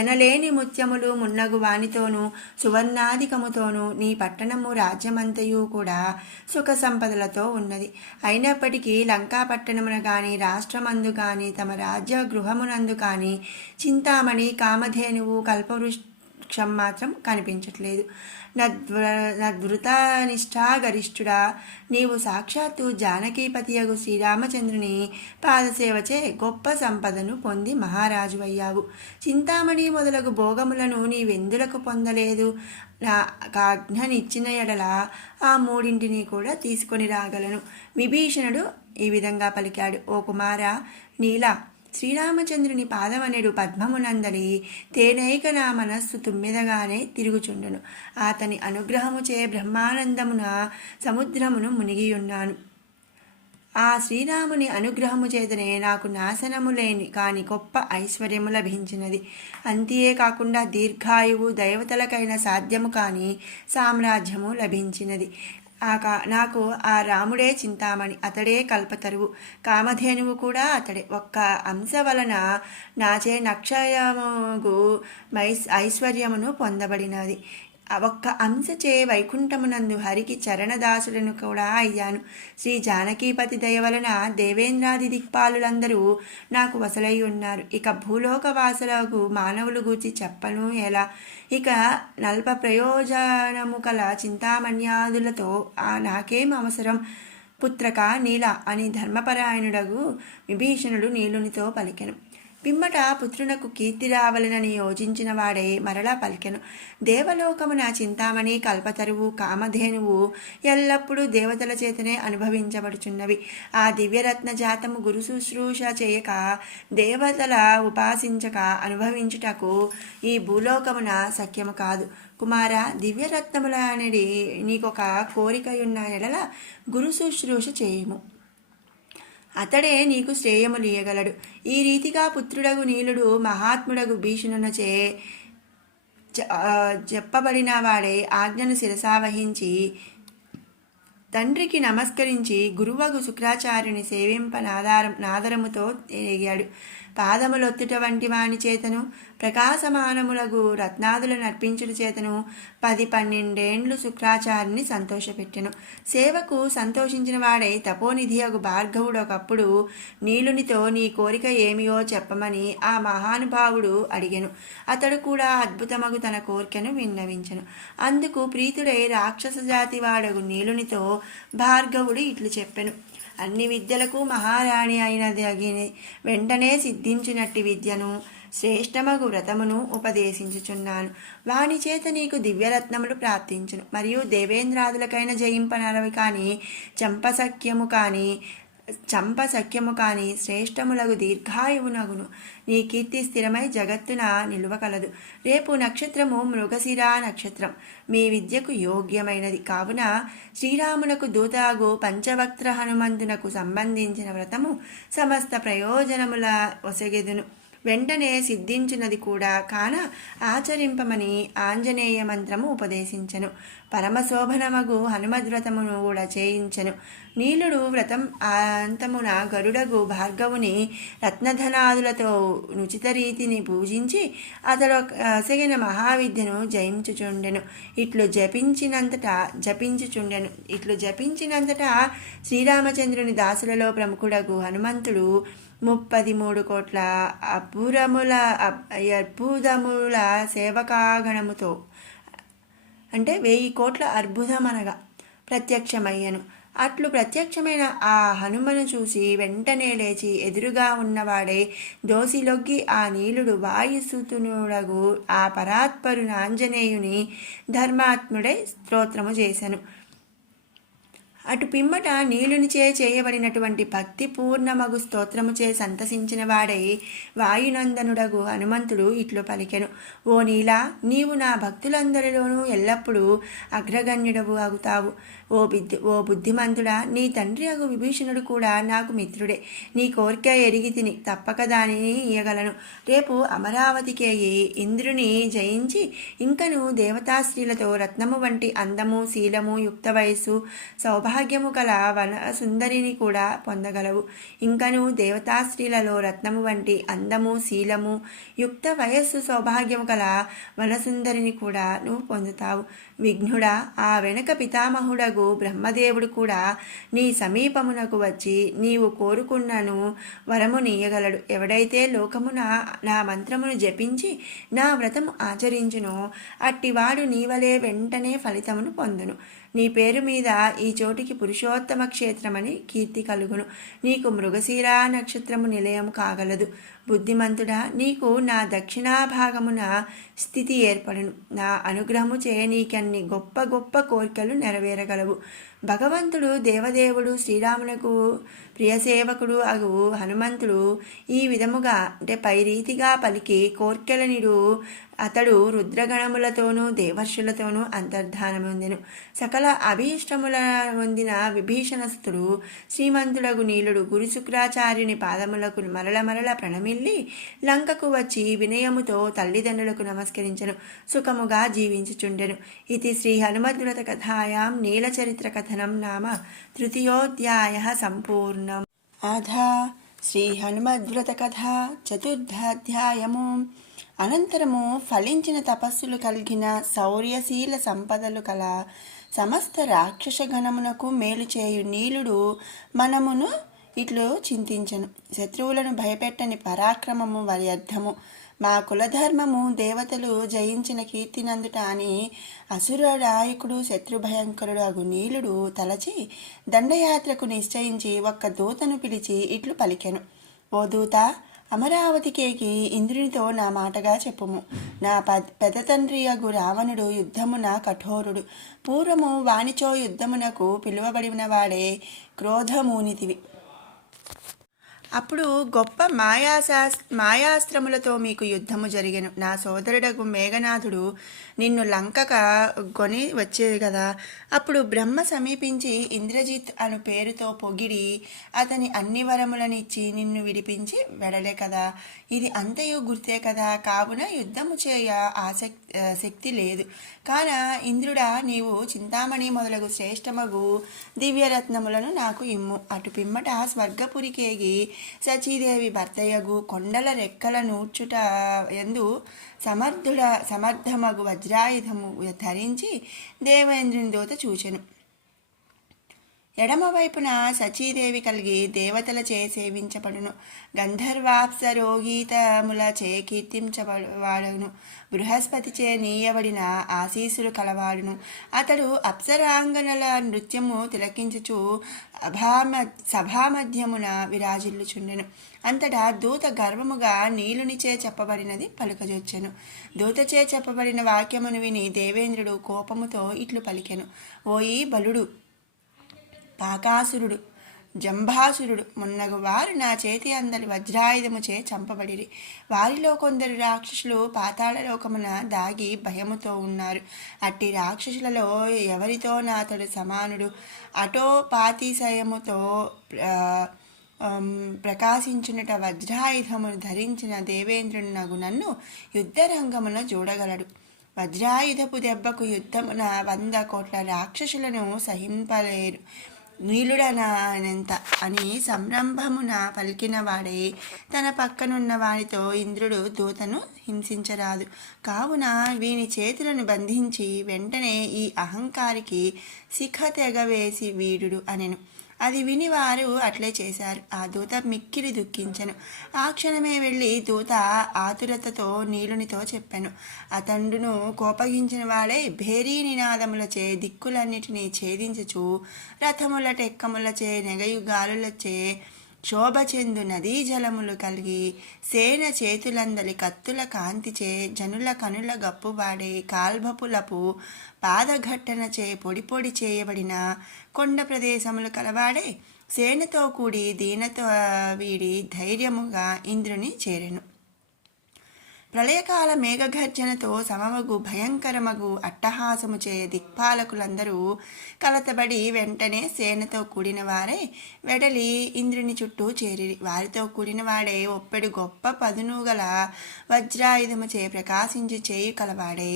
ఎనలేని ముత్యములు మున్నగు వానితోనూ సువర్ణాధికముతోనూ నీ పట్టణము రాజ్యమంతయు కూడా సుఖ సంపదలతో ఉన్నది. అయినప్పటికీ లంకాపట్టణమున గాని రాష్ట్రమందు గాని తమ రాజ్య గృహమునందు కానీ చింతామణి, కామధేనువు, కల్పవృక్షం మాత్రం కనిపించట్లేదు. నద్వృతనిష్ఠాగరిష్ఠుడా, నీవు సాక్షాత్తు జానకీపతియగు శ్రీరామచంద్రుని పాదసేవచే గొప్ప సంపదను పొంది మహారాజు అయ్యావు. చింతామణి మొదలగు భోగములను నీవెందులకు పొందలేదు? నా ఆజ్ఞనిచ్చిన ఎడల ఆ 3 కూడా తీసుకొని రాగలను. విభీషణుడు ఈ విధంగా పలికాడు, ఓ కుమారా నీలా, శ్రీరామచంద్రుని పాదమనెడు పద్మమునందలి తేనైక నా మనస్సు తుమ్మెదగానే తిరుగుచుండును. అతని అనుగ్రహముచే బ్రహ్మానందమున సముద్రమును మునిగియున్నాను. ఆ శ్రీరాముని అనుగ్రహము చేతనే నాకు నాశనము లేని కాని గొప్ప ఐశ్వర్యము లభించినది. అంతే కాకుండా దీర్ఘాయువు, దేవతలకైన సాధ్యము కాని సామ్రాజ్యము లభించినది. నాకు ఆ రాముడే చింతామణి, అతడే కల్పతరువు, కామధేనువు కూడా అతడే. ఒక్క అంశ వలన నాచే నక్షయముగు ఐశ్వర్యమును పొందబడినది. ఒక్క అంశచే వైకుంఠమునందు హరికి చరణదాసులను కూడా అయ్యాను. శ్రీ జానకీపతి దయ వలన దేవేంద్రాది దిక్పాలులందరూ నాకు వసలై ఉన్నారు. ఇక భూలోకవాసులకు మానవులు గూర్చి చెప్పను ఎలా? ఇక నల్ప ప్రయోజనము కల చింతామణ్యాదులతో నాకేం అవసరం? పుత్రక నీల అని ధర్మపరాయణుడగు విభీషణుడు నీలునితో పలికెను. పిమ్మట పుత్రునకు కీర్తి రావలనని యోచించిన వాడే మరలా పలికెను, దేవలోకమున చింతామణి, కల్పతరువు, కామధేనువు ఎల్లప్పుడూ దేవతల చేతనే అనుభవించబడుచున్నవి. ఆ దివ్యరత్న జాతము గురు శుశ్రూష చేయక, దేవతల ఉపాసించక అనుభవించుటకు ఈ భూలోకమున సఖ్యము కాదు. కుమార, దివ్యరత్నముల అనేది నీకొక కోరికయున్న ఎడల గురు శుశ్రూష చేయుము, అతడే నీకు శ్రేయములియగలడు. ఈ రీతిగా పుత్రుడగు నీలుడు మహాత్ముడగు భీషణునచే చెప్పబడిన వాడే ఆజ్ఞను శిరసావహించి తండ్రికి నమస్కరించి గురువగు శుక్రాచార్యుని సేవింప నాదరముతో ఎగియాడు. పాదములొత్తుట వంటి వాని చేతను ప్రకాశమానములగు రత్నాదులను అర్పించుట చేతను 10-12 శుక్రాచార్యుని సంతోషపెట్టెను. సేవకు సంతోషించిన వాడై తపోనిధియగు భార్గవుడు ఒకప్పుడు నీలునితో నీ కోరిక ఏమియో చెప్పమని ఆ మహానుభావుడు అడిగెను. అతడు కూడా అద్భుతమగు తన కోరికను విన్నవించెను. అందుకు ప్రీతుడై రాక్షస జాతి వాడగు నీలునితో భార్గవుడు ఇట్లు చెప్పెను. అన్ని విద్యలకు మహారాణి అయినది వెంటనే సిద్ధించినట్టి విద్యను శ్రేష్టమగు వ్రతమును ఉపదేశించుచున్నాను. వాని చేత నీకు దివ్యరత్నములు ప్రాప్తించును. మరియు దేవేంద్రాదులకైన జయింపనరవి కానీ చంప సఖ్యము కాని శ్రేష్టములగు దీర్ఘాయువునగును. నీ కీర్తి స్థిరమై జగత్తున నిలువకలదు. రేపు నక్షత్రము మృగశిరా నక్షత్రం. మీ విద్యకు యోగ్యమైనది కావున శ్రీరామునకు దూతాగు పంచవక్త్ర హనుమంతునకు సంబంధించిన వ్రతము సమస్త ప్రయోజనముల ఒసగెదును. వెంటనే సిద్ధించినది కూడా కాన ఆచరింపమని ఆంజనేయ మంత్రము ఉపదేశించెను. పరమశోభనమగు హనుమద్వ్రతమును కూడా చేయించెను. నీలుడు వ్రతం అంతమున గరుడగు భార్గవుని రత్నధనాదులతో నుచిత రీతిని పూజించి అతడు సెగిన మహావిద్యను జయించుచుండెను. ఇట్లు జపించినంతటా శ్రీరామచంద్రుని దాసులలో ప్రముఖుడగు హనుమంతుడు 33 కోట్ల అర్బుదముల సేవకాగణముతో అంటే 1000 కోట్ల అర్బుదమనగా ప్రత్యక్షమయ్యను. అట్లు ప్రత్యక్షమైన ఆ హనుమను చూసి వెంటనే లేచి ఎదురుగా ఉన్నవాడే దోసిలొగ్గి ఆ నీలుడు వాయుసుతునుడగు ఆ పరాత్పరుని ఆంజనేయుని ధర్మాత్ముడై స్తోత్రము చేసెను. అటు పిమ్మట నీలునిచే చేయబడినటువంటి భక్తి పూర్ణమగు స్తోత్రముచే సంతసించిన వాడై వాయునందనుడగు హనుమంతుడు ఇట్లు పలికెను. ఓ నీలా, నీవు నా భక్తులందరిలోనూ ఎల్లప్పుడూ అగ్రగణ్యుడవు అగుతావు. ఓ బుద్ధిమంతుడా, నీ తండ్రి అగు విభీషణుడు కూడా నాకు మిత్రుడే. నీ కోరిక ఎరిగి తిని తప్పక దానిని ఇయ్యగలను. రేపు అమరావతికేయి ఇంద్రుని జయించి ఇంకను దేవతాశ్రీలతో రత్నము వంటి అందము, శీలము, యుక్త వయస్సు, సౌభాగ్యము కల వన సుందరిని కూడా పొందగలవు. ఇంకను దేవతాశ్రీలలో రత్నము వంటి అందము, శీలము, యుక్త వయస్సు, సౌభాగ్యము కల వనసుందరిని కూడా నువ్వు పొందుతావు. విఘ్నుడా, ఆ వెనక పితామహుడగు బ్రహ్మదేవుడు కూడా నీ సమీపమునకు వచ్చి నీవు కోరుకున్నను వరము నీయగలడు. ఎవడైతే లోకమున నా మంత్రమును జపించి నా వ్రతము ఆచరించునో అట్టివాడు నీవలే వెంటనే ఫలితమును పొందును. నీ పేరు మీద ఈ చోటికి పురుషోత్తమ క్షేత్రమని కీర్తి కలుగును. నీకు మృగశిరా నక్షత్రము నిలయము కాగలదు. బుద్ధిమంతుడా, నీకు నా దక్షిణాభాగమున స్థితి ఏర్పడును. నా అనుగ్రహము చే నీకన్ని గొప్ప గొప్ప కోరికలు నెరవేరగలవు. భగవంతుడు దేవదేవుడు శ్రీరామునకు ప్రియసేవకుడు అగు హనుమంతుడు ఈ విధముగా అంటే పై రీతిగా పలికి కోర్కెలనిడు అతడు రుద్రగణములతోనూ దేవర్షులతోనూ అంతర్ధానమొందెను. సకల అభీష్టముల పొందిన విభీషణస్తుడు శ్రీమంతుడగు నీలుడు గురు శుక్రాచార్యుని పాదములకు మరల ప్రణమిల్లి లంకకు వచ్చి వినయముతో తల్లిదండ్రులకు నమస్కరించెను. సుఖముగా జీవించుచుండెను. ఇది శ్రీ హనుమద్వ్రత కథాయాం నీలచరిత్ర కథనం నామ తృతీయోధ్యాయః సంపూర్ణం. అథా శ్రీ హనుమద్వ్రత కథ చతుర్థాధ్యాయము. అనంతరము ఫలించిన తపస్సులు కలిగిన శౌర్యశీల సంపదలు కల సమస్త రాక్షస గణమునకు మేలు చేయు నీలుడు మనమును ఇట్లు చింతించెను. శత్రువులను భయపెట్టని పరాక్రమము వ్యర్థము. మా కులధర్మము దేవతలు జయించిన కీర్తినందుట అని అసురనాయకుడు శత్రుభయంకరుడు అగు నీలుడు తలచి దండయాత్రకు నిశ్చయించి ఒక్క దూతను పిలిచి ఇట్లు పలికెను. ఓ దూత, అమరావతికేకి ఇంద్రునితో నా మాటగా చెప్పుము. నా పెద్ద తండ్రి అగు రావణుడు యుద్ధమున కఠోరుడు. పూర్వము వానిచో యుద్ధమునకు పిలువబడిన వాడే క్రోధమూనితివి. అప్పుడు గొప్ప మాయాస్త్రములతో మీకు యుద్ధము జరిగెను. నా సోదరుడగు మేఘనాథుడు నిన్ను లంకక కొని వచ్చేది కదా. అప్పుడు బ్రహ్మ సమీపించి ఇంద్రజిత్ అను పేరుతో పొగిడి అతని అన్ని వరములనిచ్చి నిన్ను విడిపించి వెడలే కదా. ఇది అంతయు గుర్తే కదా. కావున యుద్ధము చేయ శక్తి లేదు. కాన ఇంద్రుడా, నీవు చింతామణి మొదలగు శ్రేష్టమగు దివ్యరత్నములను నాకు ఇమ్ము. అటు పిమ్మట స్వర్గపురికేగి సచీదేవి భర్తయగు కొండల రెక్కల నూర్చుట యందు సమర్థమగు వజ్రాయుధము ధరించి దేవేంద్రుని దూత చూచెను. ఎడమవైపున సచీదేవి కలిగి దేవతలచే సేవించబడును. గంధర్వాప్సరోగీతములచే కీర్తించబడును. బృహస్పతిచే నీయబడిన ఆశీసులు కలవాడును. అతడు అప్సరాంగనల నృత్యము తిలకించుచు సభామధ్యమున విరాజిల్లుచుండెను. అంతటా దూత గర్వముగా నీలునిచే చెప్పబడినది పలుకజొచ్చెను. దూతచే చెప్పబడిన వాక్యమును విని దేవేంద్రుడు కోపముతో ఇట్లు పలికెను. ఓయి బలుడు, పాకాసురుడు, జంభాసురుడు మున్నగు వారు నా చేతి అందరి వజ్రాయుధముచే చంపబడిరి. వారిలో కొందరు రాక్షసులు పాతాళలోకమున దాగి భయముతో ఉన్నారు. అట్టి రాక్షసులలో ఎవరితో నాతడు సమానుడు? అటో పాతిశయముతో ప్రకాశించునట వజ్రాయుధమును ధరించిన దేవేంద్రునగు నన్ను యుద్ధరంగమున చూడగలడు. వజ్రాయుధపు దెబ్బకు యుద్ధమున 100 కోట్ల రాక్షసులను సహింపలేరు. నీలుడనెంత అని సంరంభమున పలికిన వాడే తన పక్కనున్న వానితో ఇంద్రుడు దూతను హింసించరాదు. కావున వీని చేతులను బంధించి వెంటనే ఈ అహంకారికి శిఖ తెగవేసి వీడుడు అనెను. అది విని వారు అట్లే చేశారు. ఆ దూత మిక్కిలి దుఃఖించెను. ఆ క్షణమే వెళ్ళి దూత ఆతురతతో నీలునితో చెప్పెను. అతడును కోపగించిన వాడే భేరీ నినాదములచే దిక్కులన్నిటినీ ఛేదించుచు రథముల టెక్కములచే నెగయుగాలులచే శోభచెందు నదీ జలములు కలిగి సేన చేతులందలి కత్తుల కాంతిచే జనుల కనుల గప్పువాడే కాల్భపులపు పాదఘట్టనచే పొడి పొడి చేయబడిన కొండ ప్రదేశములు కలవాడే సేనతో కూడి దీనతో వీడి ధైర్యముగా ఇంద్రుని చేరెను. ప్రళయకాల మేఘగర్జనతో సమమగు భయంకరమగు అట్టహాసముచే దిక్పాలకులందరూ కలతబడి వెంటనే సేనతో కూడిన వారే వెడలి ఇంద్రుని చుట్టూ చేరిరి. వారితో కూడిన వాడే ఒప్పెడు గొప్ప పదునుగల వజ్రాయుధముచే ప్రకాశించి చేయు కలవాడే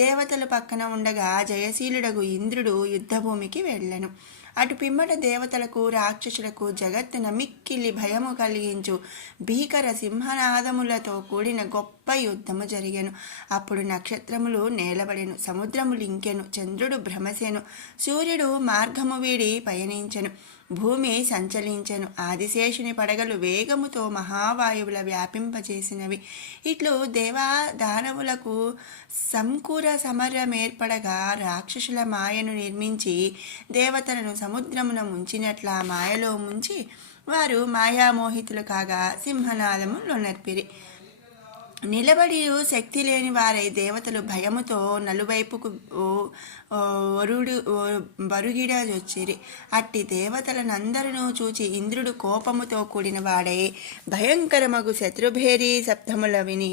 దేవతలు పక్కన ఉండగా జయశీలుడగు ఇంద్రుడు యుద్ధభూమికి వెళ్ళెను. అటు పిమ్మట దేవతలకు రాక్షసులకు జగత్తున మిక్కిలి భయము కలిగించు భీకర సింహనాదములతో కూడిన గొప్ప యుద్ధము జరిగెను. అప్పుడు నక్షత్రములు నేలబడెను, సముద్రములు ఇంకెను, చంద్రుడు భ్రమసెను, సూర్యుడు మార్గము వీడి పయనించెను, భూమి సంచలించెను. ఆదిశేషుని పడగలు వేగముతో మహావాయువుల వ్యాపింపజేసినవి. ఇట్లు దేవా దానవులకు సంకూర సమరమేర్పడగా రాక్షసుల మాయను నిర్మించి దేవతలను సముద్రమున ముంచినట్లా మాయలో ముంచి వారు మాయామోహితులు కాగా సింహనాదము లొనర్పిరి. నిలబడి శక్తి లేని వారై దేవతలు భయముతో నలువైపుకు బరుగిడొచ్చిరి. అట్టి దేవతలనందరూ చూచి ఇంద్రుడు కోపముతో కూడిన వాడై భయంకరమగు శత్రుభేరీ శబ్దముల విని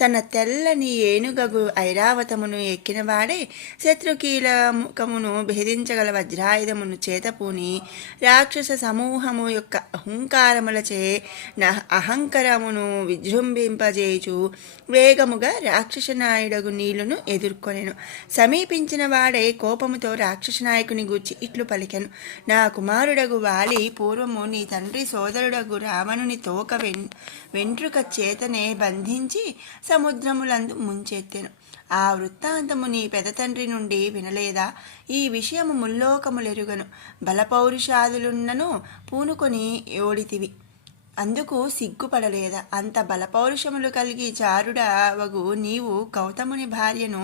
తన తెల్లని ఏనుగగు ఐరావతమును ఎక్కినవాడే శత్రుకీలముఖమును భేదించగల వజ్రాయుధమును చేతపూని రాక్షస సమూహము యొక్క అహంకారములచే అహంకారమును విజృంభింపజేయు వేగముగా రాక్షస నాయుడగు నీలును ఎదుర్కొనెను. సమీపించిన వాడే కోపముతో రాక్షస నాయకుని గూర్చి ఇట్లు పలికెను. నా కుమారుడగు వాలి పూర్వము నీ తండ్రి సోదరుడగు రావణుని తోక వెంట్రుక చేతనే బంధించి సముద్రములందు ముంచెత్తెను. ఆ వృత్తాంతము నీ పెదతండ్రి నుండి వినలేదా? ఈ విషయము ముల్లోకములెరుగను. బలపౌరుషాదులున్నను పూనుకొని ఓడితివి, అందుకు సిగ్గుపడలేదా? అంత బలపౌరుషములు కలిగి చారుడవగు నీవు గౌతముని భార్యను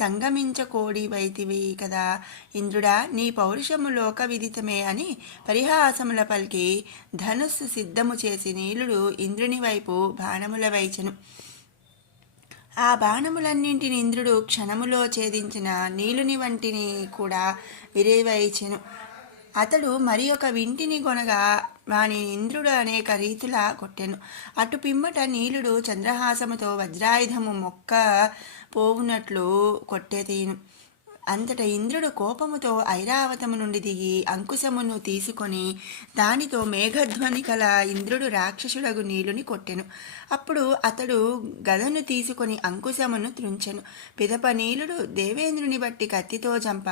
సంగమించకోడివైతివి కదా. ఇంద్రుడా, నీ పౌరుషము లోక విదితమే అని పరిహాసముల పలికి ధనుస్సు సిద్ధము చేసి నీలుడు ఇంద్రుని వైపు బాణముల వైచెను. ఆ బాణములన్నింటిని ఇంద్రుడు క్షణములో ఛేదించిన నీలుని వంటిని కూడా విరివైచెను. అతడు మరి ఒక వింటిని కొనగా వాని ఇంద్రుడు అనేక రీతులా కొట్టెను. అటు పిమ్మట నీలుడు చంద్రహాసముతో వజ్రాయుధము మొక్క పోవునట్లు కొట్టెతీను. అంతట ఇంద్రుడు కోపముతో ఐరావతము నుండి దిగి అంకుశమును తీసుకొని దానితో మేఘధ్వని కల ఇంద్రుడు రాక్షసుడగు నీలుని కొట్టెను. అప్పుడు అతడు గదను తీసుకొని అంకుశమును త్రుంచెను. పిదప నీలుడు దేవేంద్రుని బట్టి కత్తితో చంప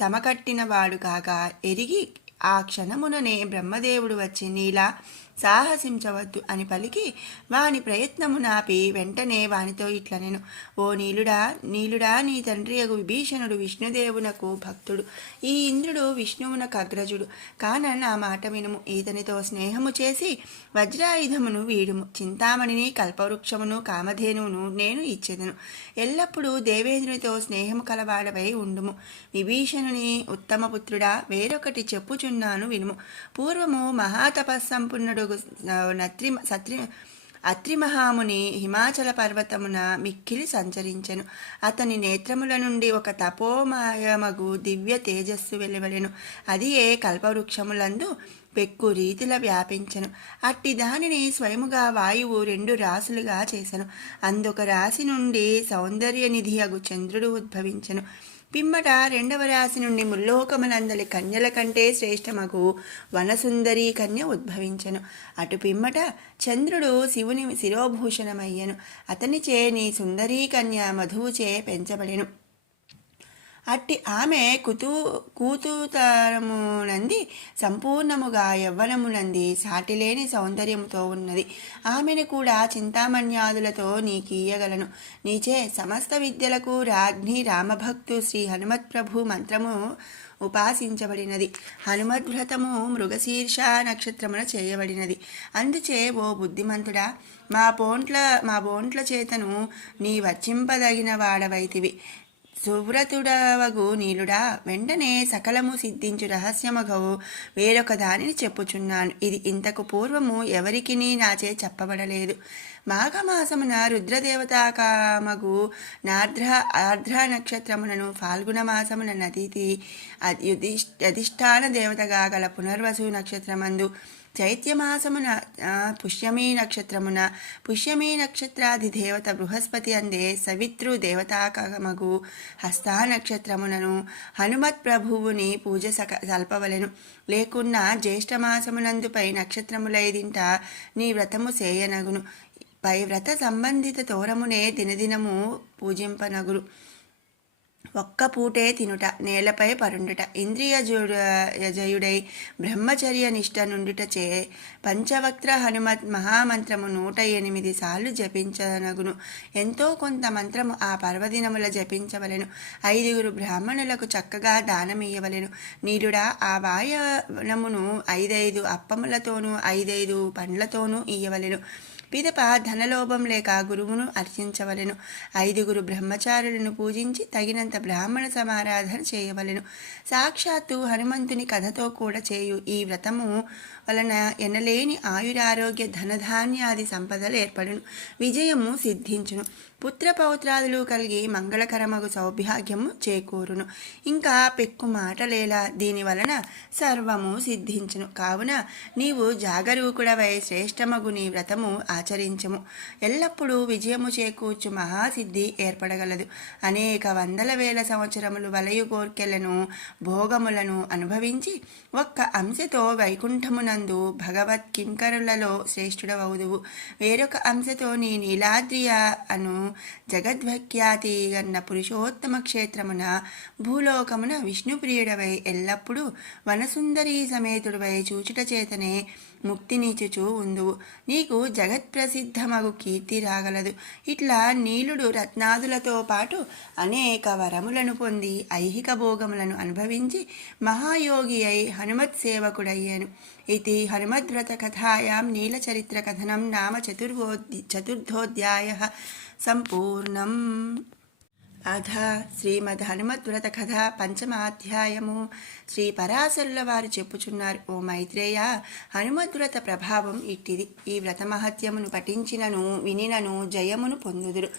సమకట్టిన వాడు కాగా ఎరిగి ఆ క్షణముననే బ్రహ్మదేవుడు వచ్చి నీలా, సాహసించవద్దు అని పలికి వాని ప్రయత్నము నాపి వెంటనే వానితో ఇట్ల నేను, ఓ నీలుడా నీ తండ్రి అగు విభీషణుడు విష్ణుదేవునకు భక్తుడు. ఈ ఇంద్రుడు విష్ణువునకు అగ్రజుడు కాన నా మాట వినుము. ఈతనితో స్నేహము చేసి వజ్రాయుధమును వీడుము. చింతామణిని, కల్పవృక్షమును, కామధేనువును నేను ఇచ్చేదను. ఎల్లప్పుడూ దేవేంద్రునితో స్నేహము కలవాడవై ఉండుము. విభీషణుని ఉత్తమపుత్రుడా, వేరొకటి చెప్పుచున్నాను వినుము. పూర్వము మహాతపస్సంపన్నుడు అత్రి మహాముని హిమాచల పర్వతమున మిక్కిలి సంచరించెను. అతని నేత్రముల నుండి ఒక తపోమయమగు దివ్య తేజస్సు వెలువడెను. అది ఏ కల్పవృక్షములందు పెక్కు రీతిలో వ్యాపించెను. అట్టి దానిని స్వయముగా వాయువు 2 రాసులుగా చేసెను. అందొక రాశి నుండి సౌందర్యనిధి అగు చంద్రుడు ఉద్భవించెను. పిమ్మట 2వ రాశి నుండి ముల్లోకములందలి కన్యల కంటే శ్రేష్టమగు వనసుందరీ కన్య ఉద్భవించెను. అటు పిమ్మట చంద్రుడు శివుని శిరోభూషణమయ్యెను. అతనిచే నీ సుందరీ కన్య మధువుచే పెంచబడెను. అట్టి ఆమె కూతుతరమునంది సంపూర్ణముగా యవ్వనమునంది సాటిలేని సౌందర్యముతో ఉన్నది. ఆమెను కూడా చింతామణ్యాదులతో నీకీయగలను. నీచే సమస్త విద్యలకు రాజ్ఞి రామభక్తు శ్రీ హనుమత్ ప్రభు మంత్రము ఉపాసించబడినది. హనుమద్వ్రతము మృగశీర్ష నక్షత్రమున చేయబడినది. అందుచే ఓ బుద్ధిమంతుడా, మా బోంట్ల చేతను నీ వర్చింపదగిన వాడవైతివి. సువ్రతుడవగు నీలుడా, వెంటనే సకలము సిద్ధించు రహస్యమగవు వేరొక దానిని చెప్పుచున్నాను. ఇది ఇంతకు పూర్వము ఎవరికి నాచే చెప్పబడలేదు. మాఘమాసమున రుద్రదేవతాకామగు ఆర్ద్ర నక్షత్రమునను, ఫాల్గుణ మాసమున నదితి అధిష్టాన దేవతగా గల పునర్వసు నక్షత్రమందు, చైత్యమాసమున పుష్యమీ నక్షత్రమున పుష్యమీ నక్షత్రాధిదేవత బృహస్పతి అందే సవితృ దేవతాకమగు హస్తా నక్షత్రమునను హనుమత్ ప్రభువుని పూజ సల్పవలెను. లేకున్నా జ్యేష్ఠమాసమునందుపై నక్షత్రములైదింట నీ వ్రతము సేయనగును. పై వ్రత సంబంధిత తోరమునే దినదినము పూజింపనగురు. ఒక్క పూటే తినుట, నేలపై పరుండుట, ఇంద్రియజయుడై బ్రహ్మచర్య నిష్ట నుండుటచే పంచవక్త్ర హనుమత్ మహామంత్రము 108 సార్లు జపించనగును. ఎంతో కొంత మంత్రము ఆ పర్వదినముల జపించవలెను. 5 బ్రాహ్మణులకు చక్కగా దానమియ్యవలెను. నీలుడా, ఆ వాయనమును 5 అప్పములతోనూ 5 పండ్లతోనూ ఇయ్యవలెను. పిదప ధనలోభం లేక గురువును అర్చించవలెను. 5 బ్రహ్మచారులను పూజించి తగినంత బ్రాహ్మణ సమారాధన చేయవలెను. సాక్షాత్తు హనుమంతుని కథతో కూడా చేయు ఈ వ్రతము వలన ఎనలేని ఆయురారోగ్య ధనధాన్యాది సంపదలు ఏర్పడును. విజయము సిద్ధించును. పుత్ర పౌత్రాదులు కలిగి మంగళకరమగు సౌభాగ్యము చేకూరును. ఇంకా పెక్కు మాటలేలా, దీని వలన సర్వము సిద్ధించును. కావున నీవు జాగరూకుడవై శ్రేష్టమగు నీ వ్రతము ఆచరించము. ఎల్లప్పుడూ విజయము చేకూర్చు మహాసిద్ధి ఏర్పడగలదు. అనేక వందల వేల సంవత్సరములు వలయు కోర్కెలను భోగములను అనుభవించి ఒక్క అంశతో వైకుంఠమునందు భగవత్ కింకరులలో శ్రేష్ఠుడవవుదువు. వేరొక అంశతో నీ నీలాద్రియ అను జగద్వ్యాఖ్యాతి గన్న పురుషోత్తమ క్షేత్రమున భూలోకమున విష్ణుప్రియుడవై ఎల్లప్పుడూ వనసుందరీ సమేతుడవై చూచుట చేతనే ముక్తినిచుచూ ఉందువు. నీకు జగత్ప్రసిద్ధమగు కీర్తి రాగలదు. ఇట్లా నీలుడు రత్నాదులతో పాటు అనేక వరములను పొంది ఐహిక భోగములను అనుభవించి మహాయోగి అయి హనుమత్ సేవకుడయ్యాను. ఇది హనుమద్వ్రత కథాయాం నీలచరిత్ర కథనం నామ చతుర్థోధ్యాయ సంపూర్ణం. అథ శ్రీమద్ హనుమద్వ్రత కథ పంచమాధ్యాయము. శ్రీ పరాశరుల వారు చెప్పుచున్నారు, ఓ మైత్రేయ, హనుమద్వ్రత ప్రభావం ఇట్టిది. ఈ వ్రత మహత్యమును పఠించినను వినినను జయమును పొందుదురు.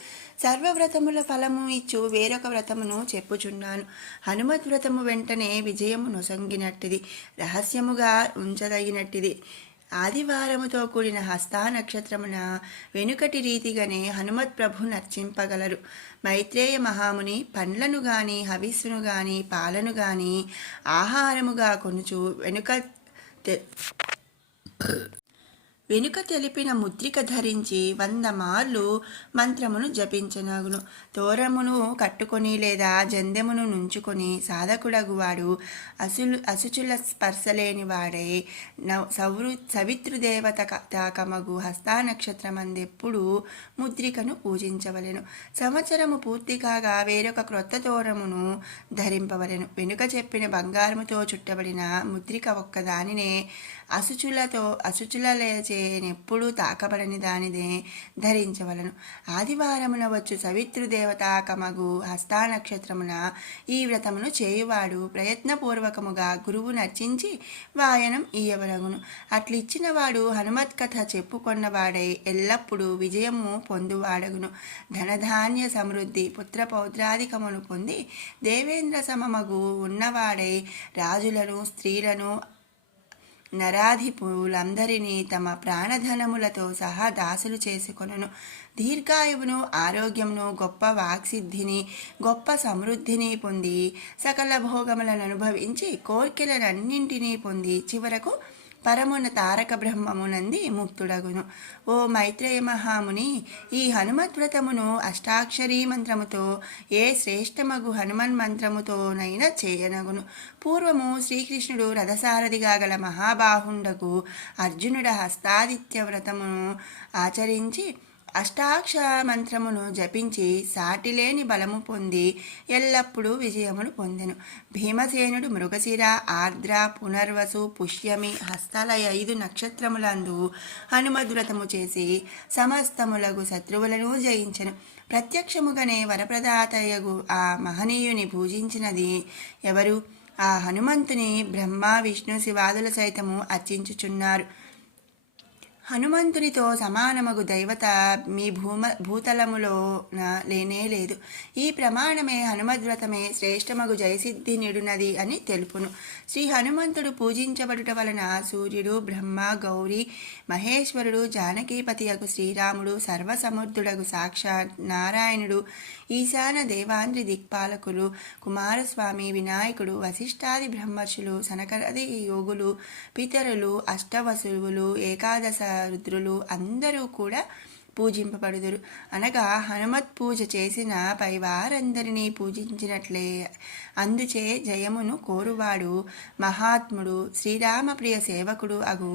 సర్వవ్రతముల ఫలము ఇచ్చు వేరొక వ్రతమును చెప్పుచున్నాను. హనుమద్వ్రతము వెంటనే విజయము నొసంగినట్టిది, రహస్యముగా ఉంచదగినట్టిది. ఆదివారముతో కూడిన హస్తా నక్షత్రమున వెనుకటి రీతిగానే హనుమత్ ప్రభు నర్చింపగలరు. మైత్రేయ మహాముని పండ్లను గాని హవిస్సును గాని పాలను గాని ఆహారముగా కొనుచు వెనుక తెలిపిన ముద్రిక ధరించి 100 మార్లు మంత్రమును జపించనగును. తోరమును కట్టుకొని లేదా జందెమును నుంచుకొని సాధకుడగువాడు అసుచుల స్పర్శలేని వాడై సవితృదేవత తాకమగు హస్తా నక్షత్రమందెప్పుడు ముద్రికను పూజించవలెను. సంవత్సరము పూర్తి కాగా వేరొక క్రొత్త తోరమును ధరింపవలెను. వెనుక చెప్పిన బంగారముతో చుట్టబడిన ముద్రిక ఒక్కదానినే అశుచులచేనెప్పుడూ తాకబడని దానిదే ధరించవలను. ఆదివారమున వచ్చు సవితృదేవతాకమగు హస్తా నక్షత్రమున ఈ వ్రతమును చేయువాడు ప్రయత్నపూర్వకముగా గురువు నర్చించి వాయనం ఇయ్యవలగును. అట్లిచ్చిన వాడు హనుమత్కథ చెప్పుకొన్నవాడై ఎల్లప్పుడూ విజయము పొందువాడగును. ధనధాన్య సమృద్ధి పుత్ర పౌత్రాధికమును పొంది దేవేంద్ర సమమగు ఉన్నవాడై రాజులను స్త్రీలను నరాధిపులందరినీ తమ ప్రాణధనములతో సహా దాసులు చేసుకొనును. దీర్ఘాయువును ఆరోగ్యమును గొప్ప వాక్సిద్ధిని గొప్ప సమృద్ధిని పొంది సకల భోగములను అనుభవించి కోర్కెలనన్నింటినీ పొంది చివరకు పరమున తారక బ్రహ్మమునంది ముక్తుడగును. ఓ మైత్రేయ మహాముని, ఈ హనుమద్వ్రతమును అష్టాక్షరీ మంత్రముతో ఏ శ్రేష్టమగు హనుమన్ మంత్రముతోనైనా చేయనగును. పూర్వము శ్రీకృష్ణుడు రథసారథిగా గల మహాబాహుండకు అర్జునుడ హస్తాదిత్య వ్రతమును ఆచరించి అష్టాక్ష మంత్రమును జపించి సాటిలేని బలము పొంది ఎల్లప్పుడూ విజయమును పొందెను. భీమసేనుడు మృగశిర, ఆర్ద్ర, పునర్వసు, పుష్యమి, హస్తాలయ 5 నక్షత్రములందు హనుమద్వ్రతము చేసి సమస్తములగు శత్రువులను జయించెను. ప్రత్యక్షముగానే వరప్రదాతయగు ఆ మహనీయుని పూజించినది ఎవరు? ఆ హనుమంతుని బ్రహ్మ విష్ణు శివాదుల సైతము అర్చించుచున్నారు. హనుమంతునితో సమానమగు దైవత మీ భూతలములోన లేనే లేదు. ఈ ప్రమాణమే హనుమద్వ్రతమే శ్రేష్టమగు జయసిద్ధి నిడునది అని తెలుపును. శ్రీ హనుమంతుడు పూజించబడుట వలన సూర్యుడు, బ్రహ్మ, గౌరీ, మహేశ్వరుడు, జానకీపతియగు శ్రీరాముడు, సర్వసమర్థుడగు సాక్షాత్ నారాయణుడు, ఈశాన దేవాంద్రి దిక్పాలకులు, కుమారస్వామి, వినాయకుడు, వశిష్ఠాది బ్రహ్మర్షులు, సనకరాది యోగులు, పితరులు, అష్టవసువులు, ఏకాదశ రుద్రులు అందరూ కూడా పూజింపబడుదురు. అనగా హనుమత్ పూజ చేసిన పైవారందరినీ పూజించినట్లే. అందుచే జయమును కోరువాడు మహాత్ముడు శ్రీరామప్రియ సేవకుడు అగు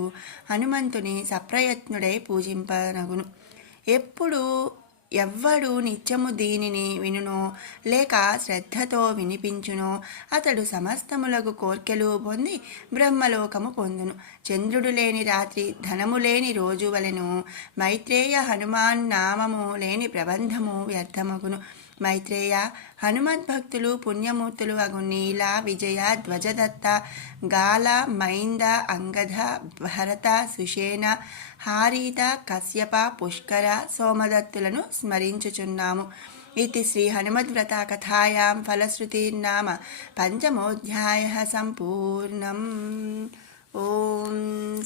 హనుమంతుని సప్రయత్నుడై పూజింపనగును. ఎవ్వడు నిత్యము దీనిని వినునో లేక శ్రద్ధతో వినిపించునో అతడు సమస్తములకు కోర్కెలు పొంది బ్రహ్మలోకము పొందును. చంద్రుడు లేని రాత్రి, ధనము లేని రోజు వలెను మైత్రేయ హనుమాన్ నామము లేని ప్రబంధము వ్యర్థమగును. మైత్రేయ, హనుమద్భక్తులు పుణ్యమూర్తులు అగు నీల, విజయ, ధ్వజదత్త, గాల, మైంద, అంగద, భరత, సుషేణ, హారీత, కశ్యప, పుష్కర, సోమదత్తులను స్మరించుచున్నాము. ఇది శ్రీ హనుమద్వ్రత కథాయాం ఫలశ్రుతిర్నామ పంచమోధ్యాయ సంపూర్ణం. ఓం